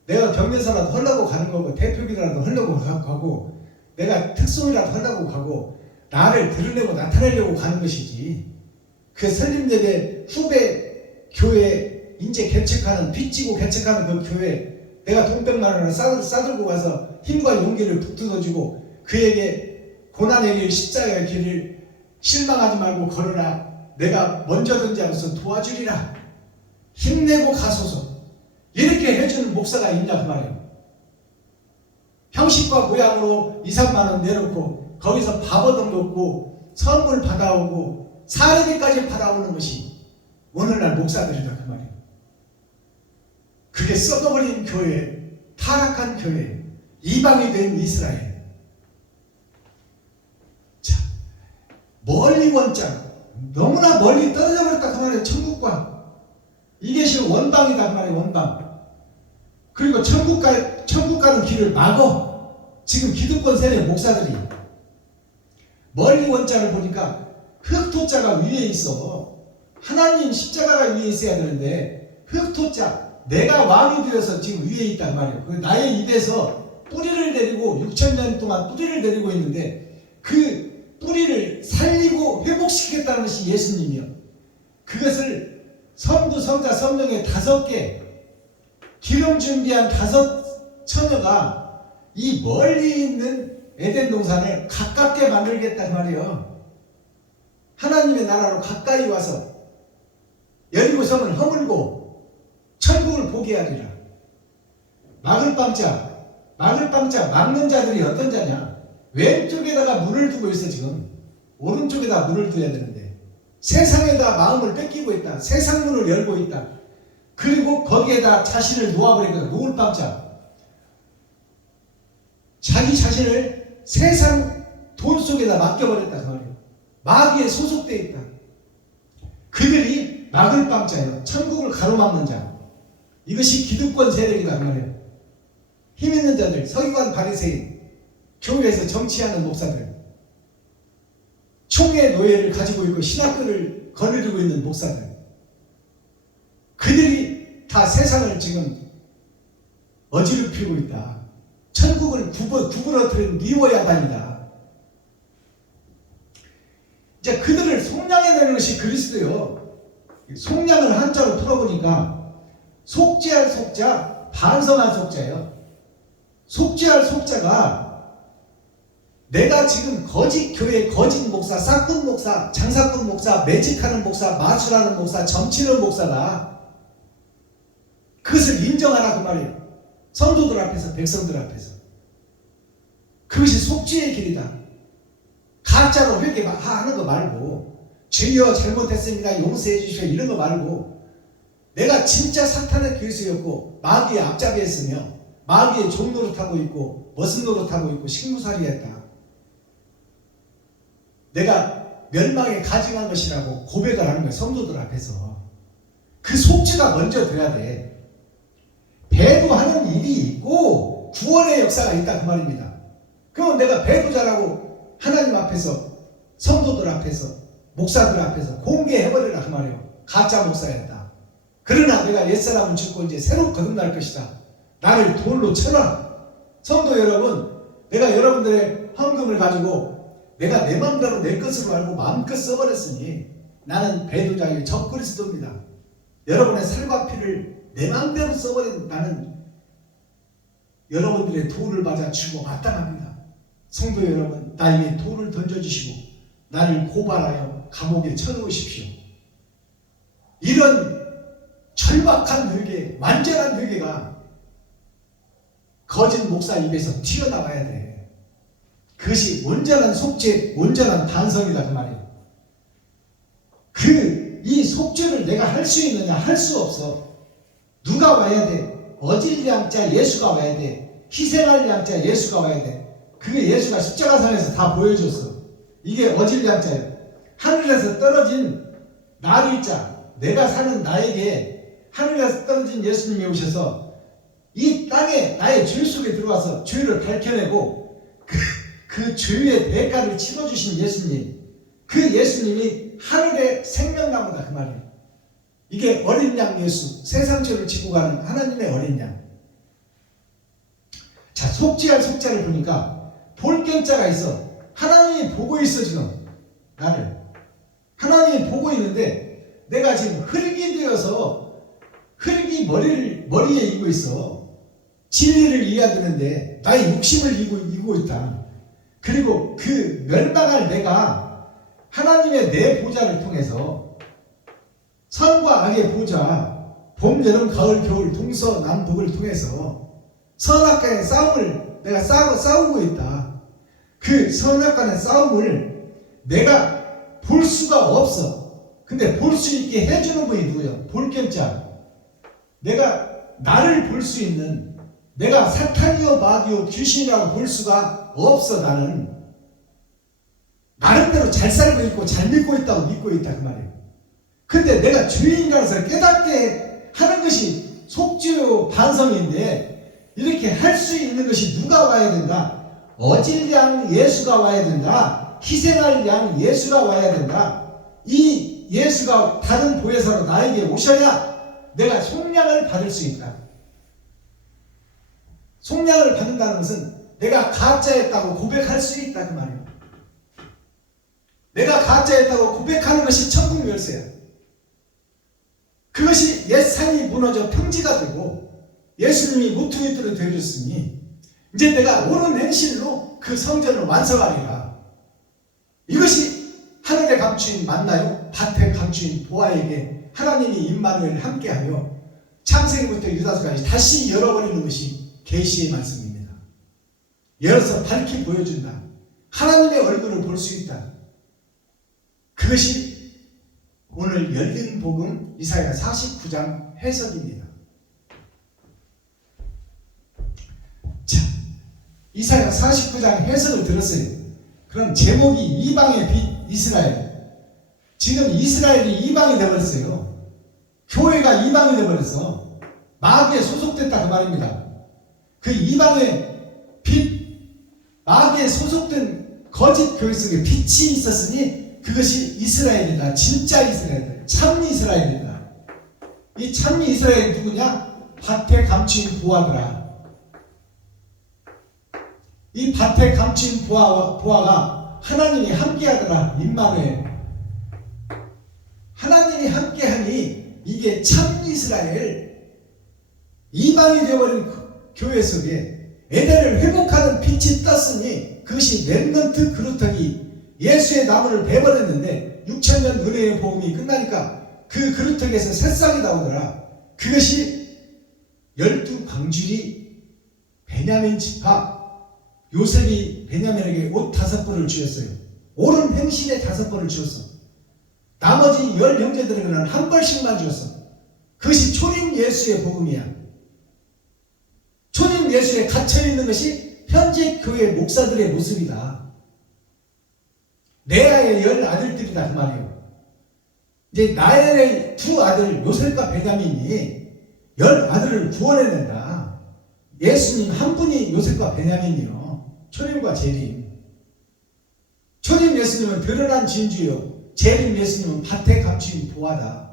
내가 경례사라도 하려고 가는 거고 대표기라도 하려고 가고 내가 특송이라도 하려고 가고 나를 드러내고 나타내려고 가는 것이지. 그 설립예배 후배 교회 이제 개척하는 빚지고 개척하는 그 교회 내가 돈 100만 원을 싸들고 가서 힘과 용기를 북돋아주고 그에게 고난의 길 십자가의 길을 실망하지 말고 걸어라. 내가 먼저든지 하면서 도와주리라. 힘내고 가소서. 이렇게 해주는 목사가 있냐 그 말이에요. 형식과 모양으로 2, 3만 원 내놓고 거기서 밥 얻어먹고 선물 받아오고 사례비까지 받아오는 것이 오늘날 목사들이다 그 말이에요. 그게 썩어버린 교회, 타락한 교회, 이방이 된 이스라엘. 자, 멀리 원자, 너무나 멀리 떨어져 버렸다 그 말이에요. 천국과. 이것이 원방이다 그 말이에요. 원방. 그리고 천국 가는 길을 막어. 지금 기득권 세력 목사들이. 멀리 원자를 보니까 흙토자가 위에 있어. 하나님 십자가가 위에 있어야 되는데 흙토자, 내가 왕이 되어서 지금 위에 있단 말이에요. 나의 입에서 뿌리를 내리고 6,000년 동안 뿌리를 내리고 있는데 그 뿌리를 살리고 회복시키겠다는 것이 예수님이요. 그것을 성부, 성자, 성령의 5개, 기름 준비한 5 처녀가 이 멀리 있는 에덴 동산을 가깝게 만들겠단 말이에요. 하나님의 나라로 가까이 와서 여리고 성을 허물고 천국을 보게 하리라. 막을 빵자 막는 자들이 어떤 자냐? 왼쪽에다가 문을 두고 있어. 지금 오른쪽에다 문을 둬야 되는데 세상에다 마음을 뺏기고 있다. 세상 문을 열고 있다. 그리고 거기에다 자신을 놓아버리니까 놓을 빵자, 자기 자신을 세상 돈 속에다 맡겨버렸다 그 말이에요. 마귀에 소속되어 있다. 그들이 막을 빵자예요. 천국을 가로막는 자. 이것이 기득권 세력이다 그 말이에요. 힘 있는 자들, 서기관 바리새인, 교회에서 정치하는 목사들, 총회 노예를 가지고 있고 신학교를 거느리고 있는 목사들, 그들이 다 세상을 지금 어지럽히고 있다. 천국을 구부러뜨린 미워야단이다. 이제 그들을 속량해내는 것이 그리스도요. 속량을 한자로 풀어보니까 속죄할 속자, 반성할 속자예요. 속죄할 속자가 내가 지금 거짓 교회, 거짓 목사, 싹군 목사, 장사꾼 목사, 매직하는 목사, 마술하는 목사, 점치는 목사다. 그것을 인정하라 그 말이에요. 성도들 앞에서, 백성들 앞에서. 그것이 속죄의 길이다. 가짜로 회개하는 거 말고, 주여 잘못했습니다, 용서해 주시오 이런 거 말고, 내가 진짜 사탄의 교수였고 마귀의 앞잡이했으며 마귀의 종 노릇하고 있고 머슴 노릇하고 있고 식무살이했다. 내가 멸망에 가증한 것이라고 고백을 하는 거야. 성도들 앞에서. 그 속죄가 먼저 돼야 돼. 배도하는 일이 있고 구원의 역사가 있다 그 말입니다. 그럼 내가 배도자라고 하나님 앞에서, 성도들 앞에서, 목사들 앞에서 공개해버리라 그 말이에요. 가짜 목사였다. 그러나 내가 옛사람은 죽고 이제 새로 거듭날 것이다. 나를 돌로 쳐라. 성도 여러분, 내가 여러분들의 헌금을 가지고 내가 내 마음대로 내 것으로 알고 마음껏 써버렸으니 나는 배도자의 적그리스도입니다. 여러분의 살과 피를 내 마음대로 써버린 나는 여러분들의 돌을 맞아 죽어 마땅합니다. 성도 여러분, 나에게 돌을 던져주시고 나를 고발하여 감옥에 쳐넣으십시오. 이런 절박한 회개, 완전한 회개가 거짓 목사 입에서 튀어나와야 돼. 그것이 온전한 속죄, 온전한 반성이다 그 말이에요. 이 속죄를 내가 할 수 있느냐? 할 수 없어. 누가 와야 돼? 어질 양자 예수가 와야 돼. 희생할 양자 예수가 와야 돼. 그게 예수가 십자가상에서 다 보여줬어. 이게 어질 양자예요. 하늘에서 떨어진 나리자, 내가 사는 나에게 하늘에서 떨어진 예수님이 오셔서 이 땅에 나의 죄 속에 들어와서 죄를 밝혀내고 그 죄의 대가를 치러주신 예수님, 그 예수님이 하늘의 생명나무다 그 말이에요. 이게 어린 양 예수, 세상 죄를 지고 가는 하나님의 어린 양. 자, 속죄할 속자를 보니까 볼견자가 있어. 하나님이 보고 있어. 지금 나를 하나님이 보고 있는데 내가 지금 흙이 되어서 흙이 머리에 이고 있어. 진리를 이해해야 되는데 나의 욕심을 이고 있다. 그리고 그 멸망할 내가 하나님의 내 보좌를 통해서 선과 악의 보좌, 봄, 여름, 가을, 겨울, 동서남북을 통해서 선악간의 싸움을 내가 싸우고 있다. 그 선악간의 싸움을 내가 볼 수가 없어. 근데 볼 수 있게 해주는 분이 누구예요? 볼견자. 내가 나를 볼 수 있는, 내가 사탄이요 마귀요 귀신이라고 볼 수가 없어. 나는 나름대로 잘 살고 있고 잘 믿고 있다고 믿고 있다 그 말이에요. 근데 내가 죄인이라서 깨닫게 하는 것이 속죄요 반성인데 이렇게 할 수 있는 것이 누가 와야 된다? 어질 양 예수가 와야 된다. 희생할 양 예수가 와야 된다. 이 예수가 다른 보혜사로 나에게 오셔야 내가 속량을 받을 수 있다. 속량을 받는다는 것은 내가 가짜였다고 고백할 수 있다 그 말이에요. 내가 가짜였다고 고백하는 것이 천국 열쇠야. 그것이 옛상이 무너져 평지가 되고 예수님이 무퉁이토록 되어줬으니 이제 내가 옳은 행실로 그 성전을 완성하리라. 이것이 하늘의 감추인 맞나요? 밭의 감추인 보아에게 하나님이 임마누엘 함께하며 창세기부터 유다서까지 다시 열어버리는 것이 계시의 말씀입니다. 열어서 밝히 보여준다. 하나님의 얼굴을 볼 수 있다. 그것이 오늘 열린 복음 이사야 49장 해석입니다. 자, 이사야 49장 해석을 들었어요. 그럼 제목이 이방의 빛 이스라엘. 지금 이스라엘이 이방이 되어버렸어요. 교회가 이방이 되어버렸어. 마귀에 소속됐다 그 말입니다. 그 이방의 빛, 마귀에 소속된 거짓 교회 속에 빛이 있었으니 그것이 이스라엘이다. 진짜 이스라엘이다. 참 이스라엘이다. 이 참 이스라엘이 누구냐? 밭에 감추인 보아더라. 이 밭에 감추인 보아가 하나님이 함께하더라. 임마누엘. 하나님이 함께하니 이게 참 이스라엘. 이방이 되어버린 교회 속에 에덴을 회복하는 빛이 떴으니 그것이 렘넌트 그루터기 예수의 나무를 베버렸는데 6,000년 은혜의 복음이 끝나니까 그 그루터기에서 새싹이 나오더라. 그것이 12광줄이 베냐민 지파. 요셉이 베냐민에게 옷 5벌을 주었어요. 옳은 행실에 5벌을 주었어. 나머지 10형제들에게는 1벌씩만 주었어. 그것이 초림 예수의 복음이야. 초림 예수에 갇혀있는 것이 현재 교회 목사들의 모습이다. 레아의 10아들들이다 그 말이에요. 이제 나엘의 2아들 요셉과 베냐민이 10아들을 구원해낸다. 예수님 한 분이 요셉과 베냐민이요. 초림과 재림. 초림 예수님은 드러난 진주요. 재림 예수님은 밭에 감추인 보아다.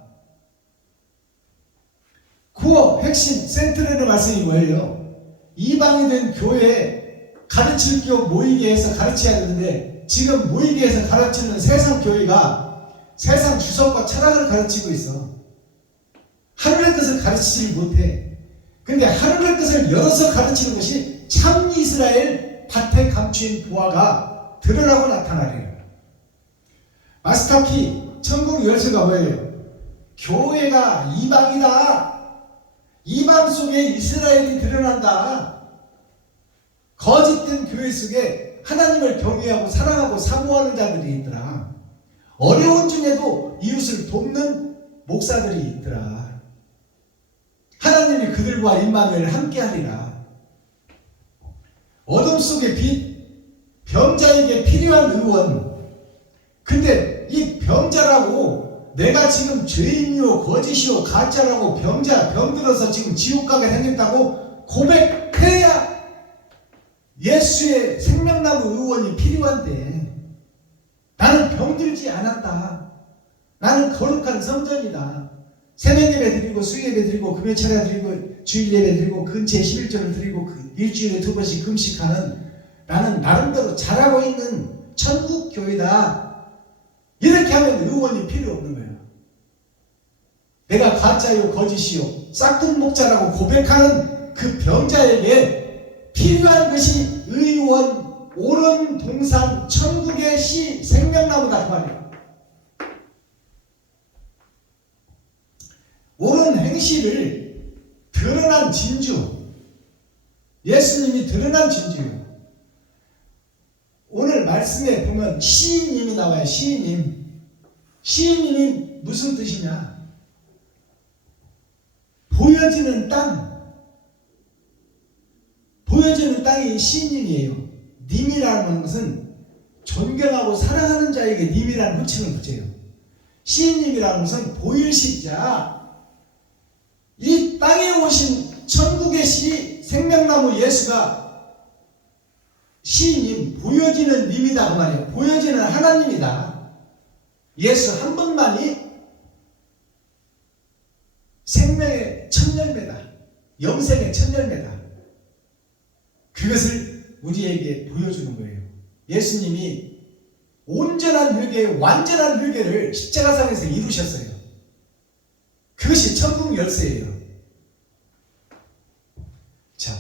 코어 핵심 센트럴의 말씀이 뭐예요? 이방이 된 교회에 가르칠 교 모이게 해서 가르쳐야 되는데 지금 모이게 해서 가르치는 세상 교회가 세상 주석과 철학을 가르치고 있어. 하늘의 뜻을 가르치지 못해. 근데 하늘의 뜻을 열어서 가르치는 것이 참 이스라엘 밭에 감추인 보아가 드러나고 나타나래요. 마스터키 천국 열쇠가 뭐예요? 교회가 이방이다. 이방 속에 이스라엘이 드러난다. 거짓된 교회 속에 하나님을 경외하고 사랑하고 사모하는 자들이 있더라. 어려운 중에도 이웃을 돕는 목사들이 있더라. 하나님이 그들과 임마누엘 함께하리라. 어둠 속의 빛, 병자에게 필요한 의원. 근데 이 병자라고 내가 지금 죄인이요 거짓이요 가짜라고 병들어서 지금 지옥 가게 생겼다고 고백해야 예수의 생명나무 의원이 필요한데 나는 병들지 않았다. 나는 거룩한 성전이다. 새벽예배 드리고 수요예배 드리고 금요철야 드리고 주일예배 드리고 근처에 11조를 드리고 일주일에 2번씩 금식하는 나는 나름대로 잘하고 있는 천국교회다. 이렇게 하면 의원이 필요 없는 거예요. 내가 가짜요 거짓이요 싹둑 목자라고 고백하는 그 병자에게 필요한 것이 의원, 옳은 동산, 천국의 시, 생명나무다 그 말이에요. 옳은 행실을 드러난 진주, 예수님이 드러난 진주예요. 오늘 말씀에 보면 시인님이 나와요. 시인님. 시인님이 무슨 뜻이냐? 보여지는 땅. 보여지는 땅이 시인님이에요. 님이라는 것은 존경하고 사랑하는 자에게 님이라는 호칭을 붙여요. 시인님이라는 것은 보일식자. 이 땅에 오신 천국의 시 생명나무 예수가 시인님, 보여지는 님이다 그 말이에요. 보여지는 하나님이다. 예수 한 분만이 생명의 첫 열매다. 영생의 첫 열매다. 그것을 우리에게 보여주는 거예요. 예수님이 온전한 회개, 완전한 회개를 십자가상에서 이루셨어요. 그것이 천국 열쇠예요. 자,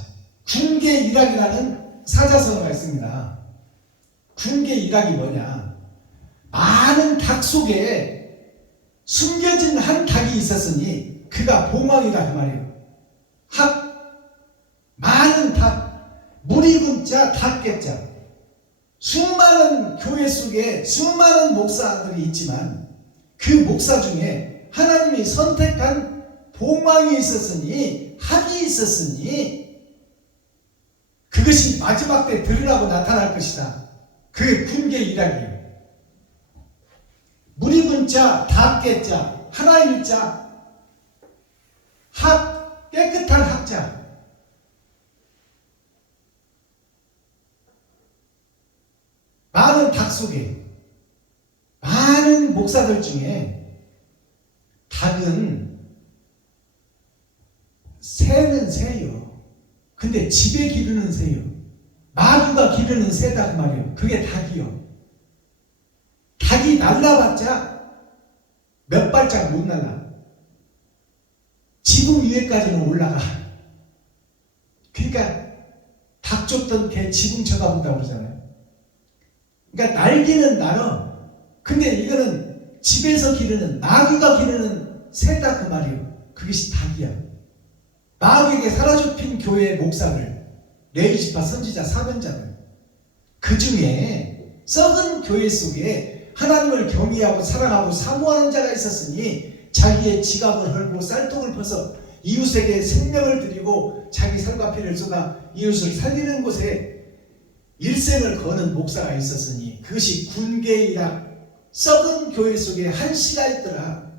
군계일학이라는 사자성어가 있습니다. 군계일학이 뭐냐? 많은 닭 속에 숨겨진 한 닭이 있었으니 그가 봉황이다 그 말이에요. 많은 닭, 무리군자, 닭개자. 수많은 교회 속에 수많은 목사들이 있지만 그 목사 중에 하나님이 선택한 봉황이 있었으니, 학이 있었으니 그것이 마지막 때 드러나고 나타날 것이다. 그게 군계일학이에요. 무리군자, 닭개자, 하나일자, 학, 깨끗한 학자. 많은 닭 속에 많은 목사들 중에 닭은 새는 새요. 근데 집에 기르는 새요. 마귀가 기르는 새다 그 말이에요. 그게 닭이요. 닭이 날라봤자 몇 발짝 못 날라. 지붕 위에까지는 올라가. 그러니까 닭 쫓던 개 지붕 쳐다본다고 그러잖아요. 그러니까 날기는 날어. 근데 이거는 집에서 기르는, 마귀가 기르는 새다 그 말이에요. 그것이 닭이야. 마귀에게 사로잡힌 교회의 목사를, 레위지파 선지자 사변자를, 그 중에 썩은 교회 속에 하나님을 경외하고 사랑하고 사모하는 자가 있었으니 자기의 지갑을 헐고 쌀통을 퍼서 이웃에게 생명을 드리고 자기 살과 피를 쏟아 이웃을 살리는 곳에 일생을 거는 목사가 있었으니 그것이 군계일학, 썩은 교회 속에 한 씨가 있더라.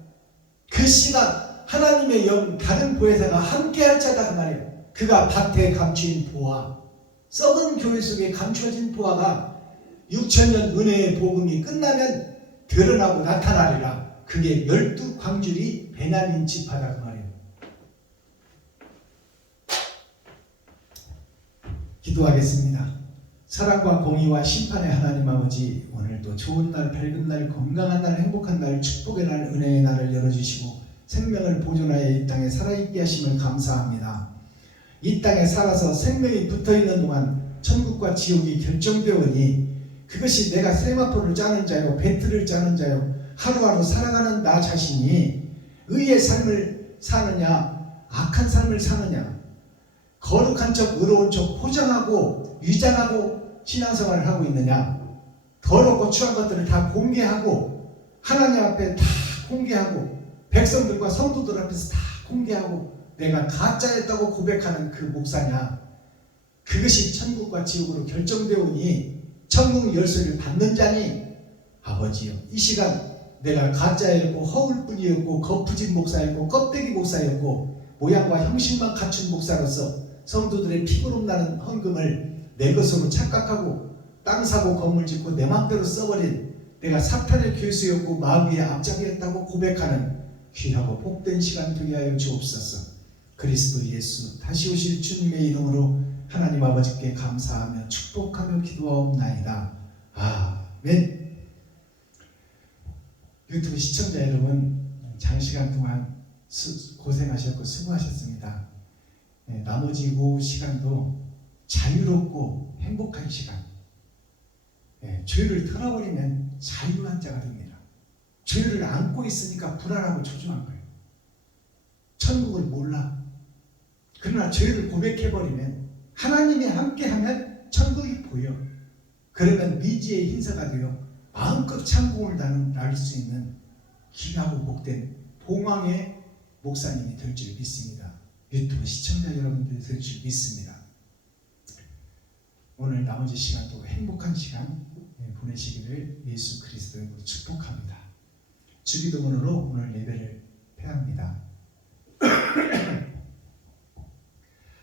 그 씨가 하나님의 영 다른 보혜사가 함께할 자다 그 말이에요. 그가 밭에 감추인 보화, 썩은 교회 속에 감추어진 보화가 6,000년 은혜의 복음이 끝나면 드러나고 나타나리라. 그게 12광줄이 베냐민 지파다 그 말이에요. 기도하겠습니다. 사랑과 공의와 심판의 하나님 아버지, 오늘도 좋은 날, 밝은 날, 건강한 날, 행복한 날, 축복의 날, 은혜의 날을 열어주시고 생명을 보존하여 이 땅에 살아있게 하심을 감사합니다. 이 땅에 살아서 생명이 붙어있는 동안 천국과 지옥이 결정되오니 그것이 내가 세마포를 짜는 자요, 배틀을 짜는 자요, 하루하루 살아가는 나 자신이 의의 삶을 사느냐, 악한 삶을 사느냐, 거룩한 척, 의로운 척 포장하고 위장하고 신앙생활을 하고 있느냐, 더럽고 추한 것들을 다 공개하고 하나님 앞에 다 공개하고 백성들과 성도들 앞에서 다 공개하고 내가 가짜였다고 고백하는 그 목사냐, 그것이 천국과 지옥으로 결정되오니 천국 열쇠를 받는 자니 아버지여, 이 시간 내가 가짜였고 허울뿐이었고 거푸진 목사였고 껍데기 목사였고 모양과 형식만 갖춘 목사로서 성도들의 피부름 나는 헌금을 내 것으로 착각하고 땅 사고 건물 짓고 내 맘대로 써버린 내가 사탄의 교수였고 마귀의 앞잡이였다고 고백하는 귀하고 복된 시간 되게 하여 주옵소서. 그리스도 예수 다시 오실 주님의 이름으로 하나님 아버지께 감사하며 축복하며 기도하옵나이다. 아멘. 유튜브 시청자 여러분, 장시간 동안 고생하셨고 수고하셨습니다. 나머지 오후 시간도 자유롭고 행복한 시간, 죄를 털어버리면 자유한 자가 됩니다. 죄를 안고 있으니까 불안하고 초조한 거예요. 천국을 몰라. 그러나 죄를 고백해버리면 하나님이 함께하면 천국이 보여. 그러면 미지의 hin사가 되어 마음껏 창공을 나눌 수 있는 귀하고 복된 봉황의 목사님이 될 줄 믿습니다. 유튜브 시청자 여러분들이 될 줄 믿습니다. 오늘 나머지 시간도 행복한 시간 보내시기를 예수 그리스도의 이름으로 축복합니다. 주기도문으로 오늘 예배를 폐합니다.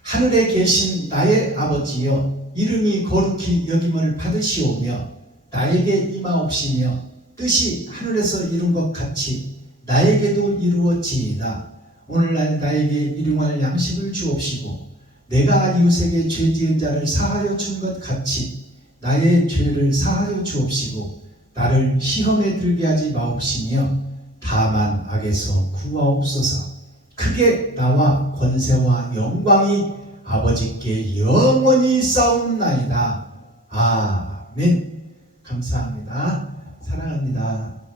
하늘에 계신 나의 아버지여, 이름이 거룩히 여김을 받으시오며 나에게 임하옵시며 뜻이 하늘에서 이룬 것 같이 나에게도 이루어지이다. 오늘날 나에게 일용할 양식을 주옵시고 내가 이웃에게 죄 지은 자를 사하여 준 것 같이 나의 죄를 사하여 주옵시고 나를 시험에 들게 하지 마옵시며 다만 악에서 구하옵소서. 크게 나와 권세와 영광이 아버지께 영원히 싸움나이다. 아멘. 감사합니다. 사랑합니다.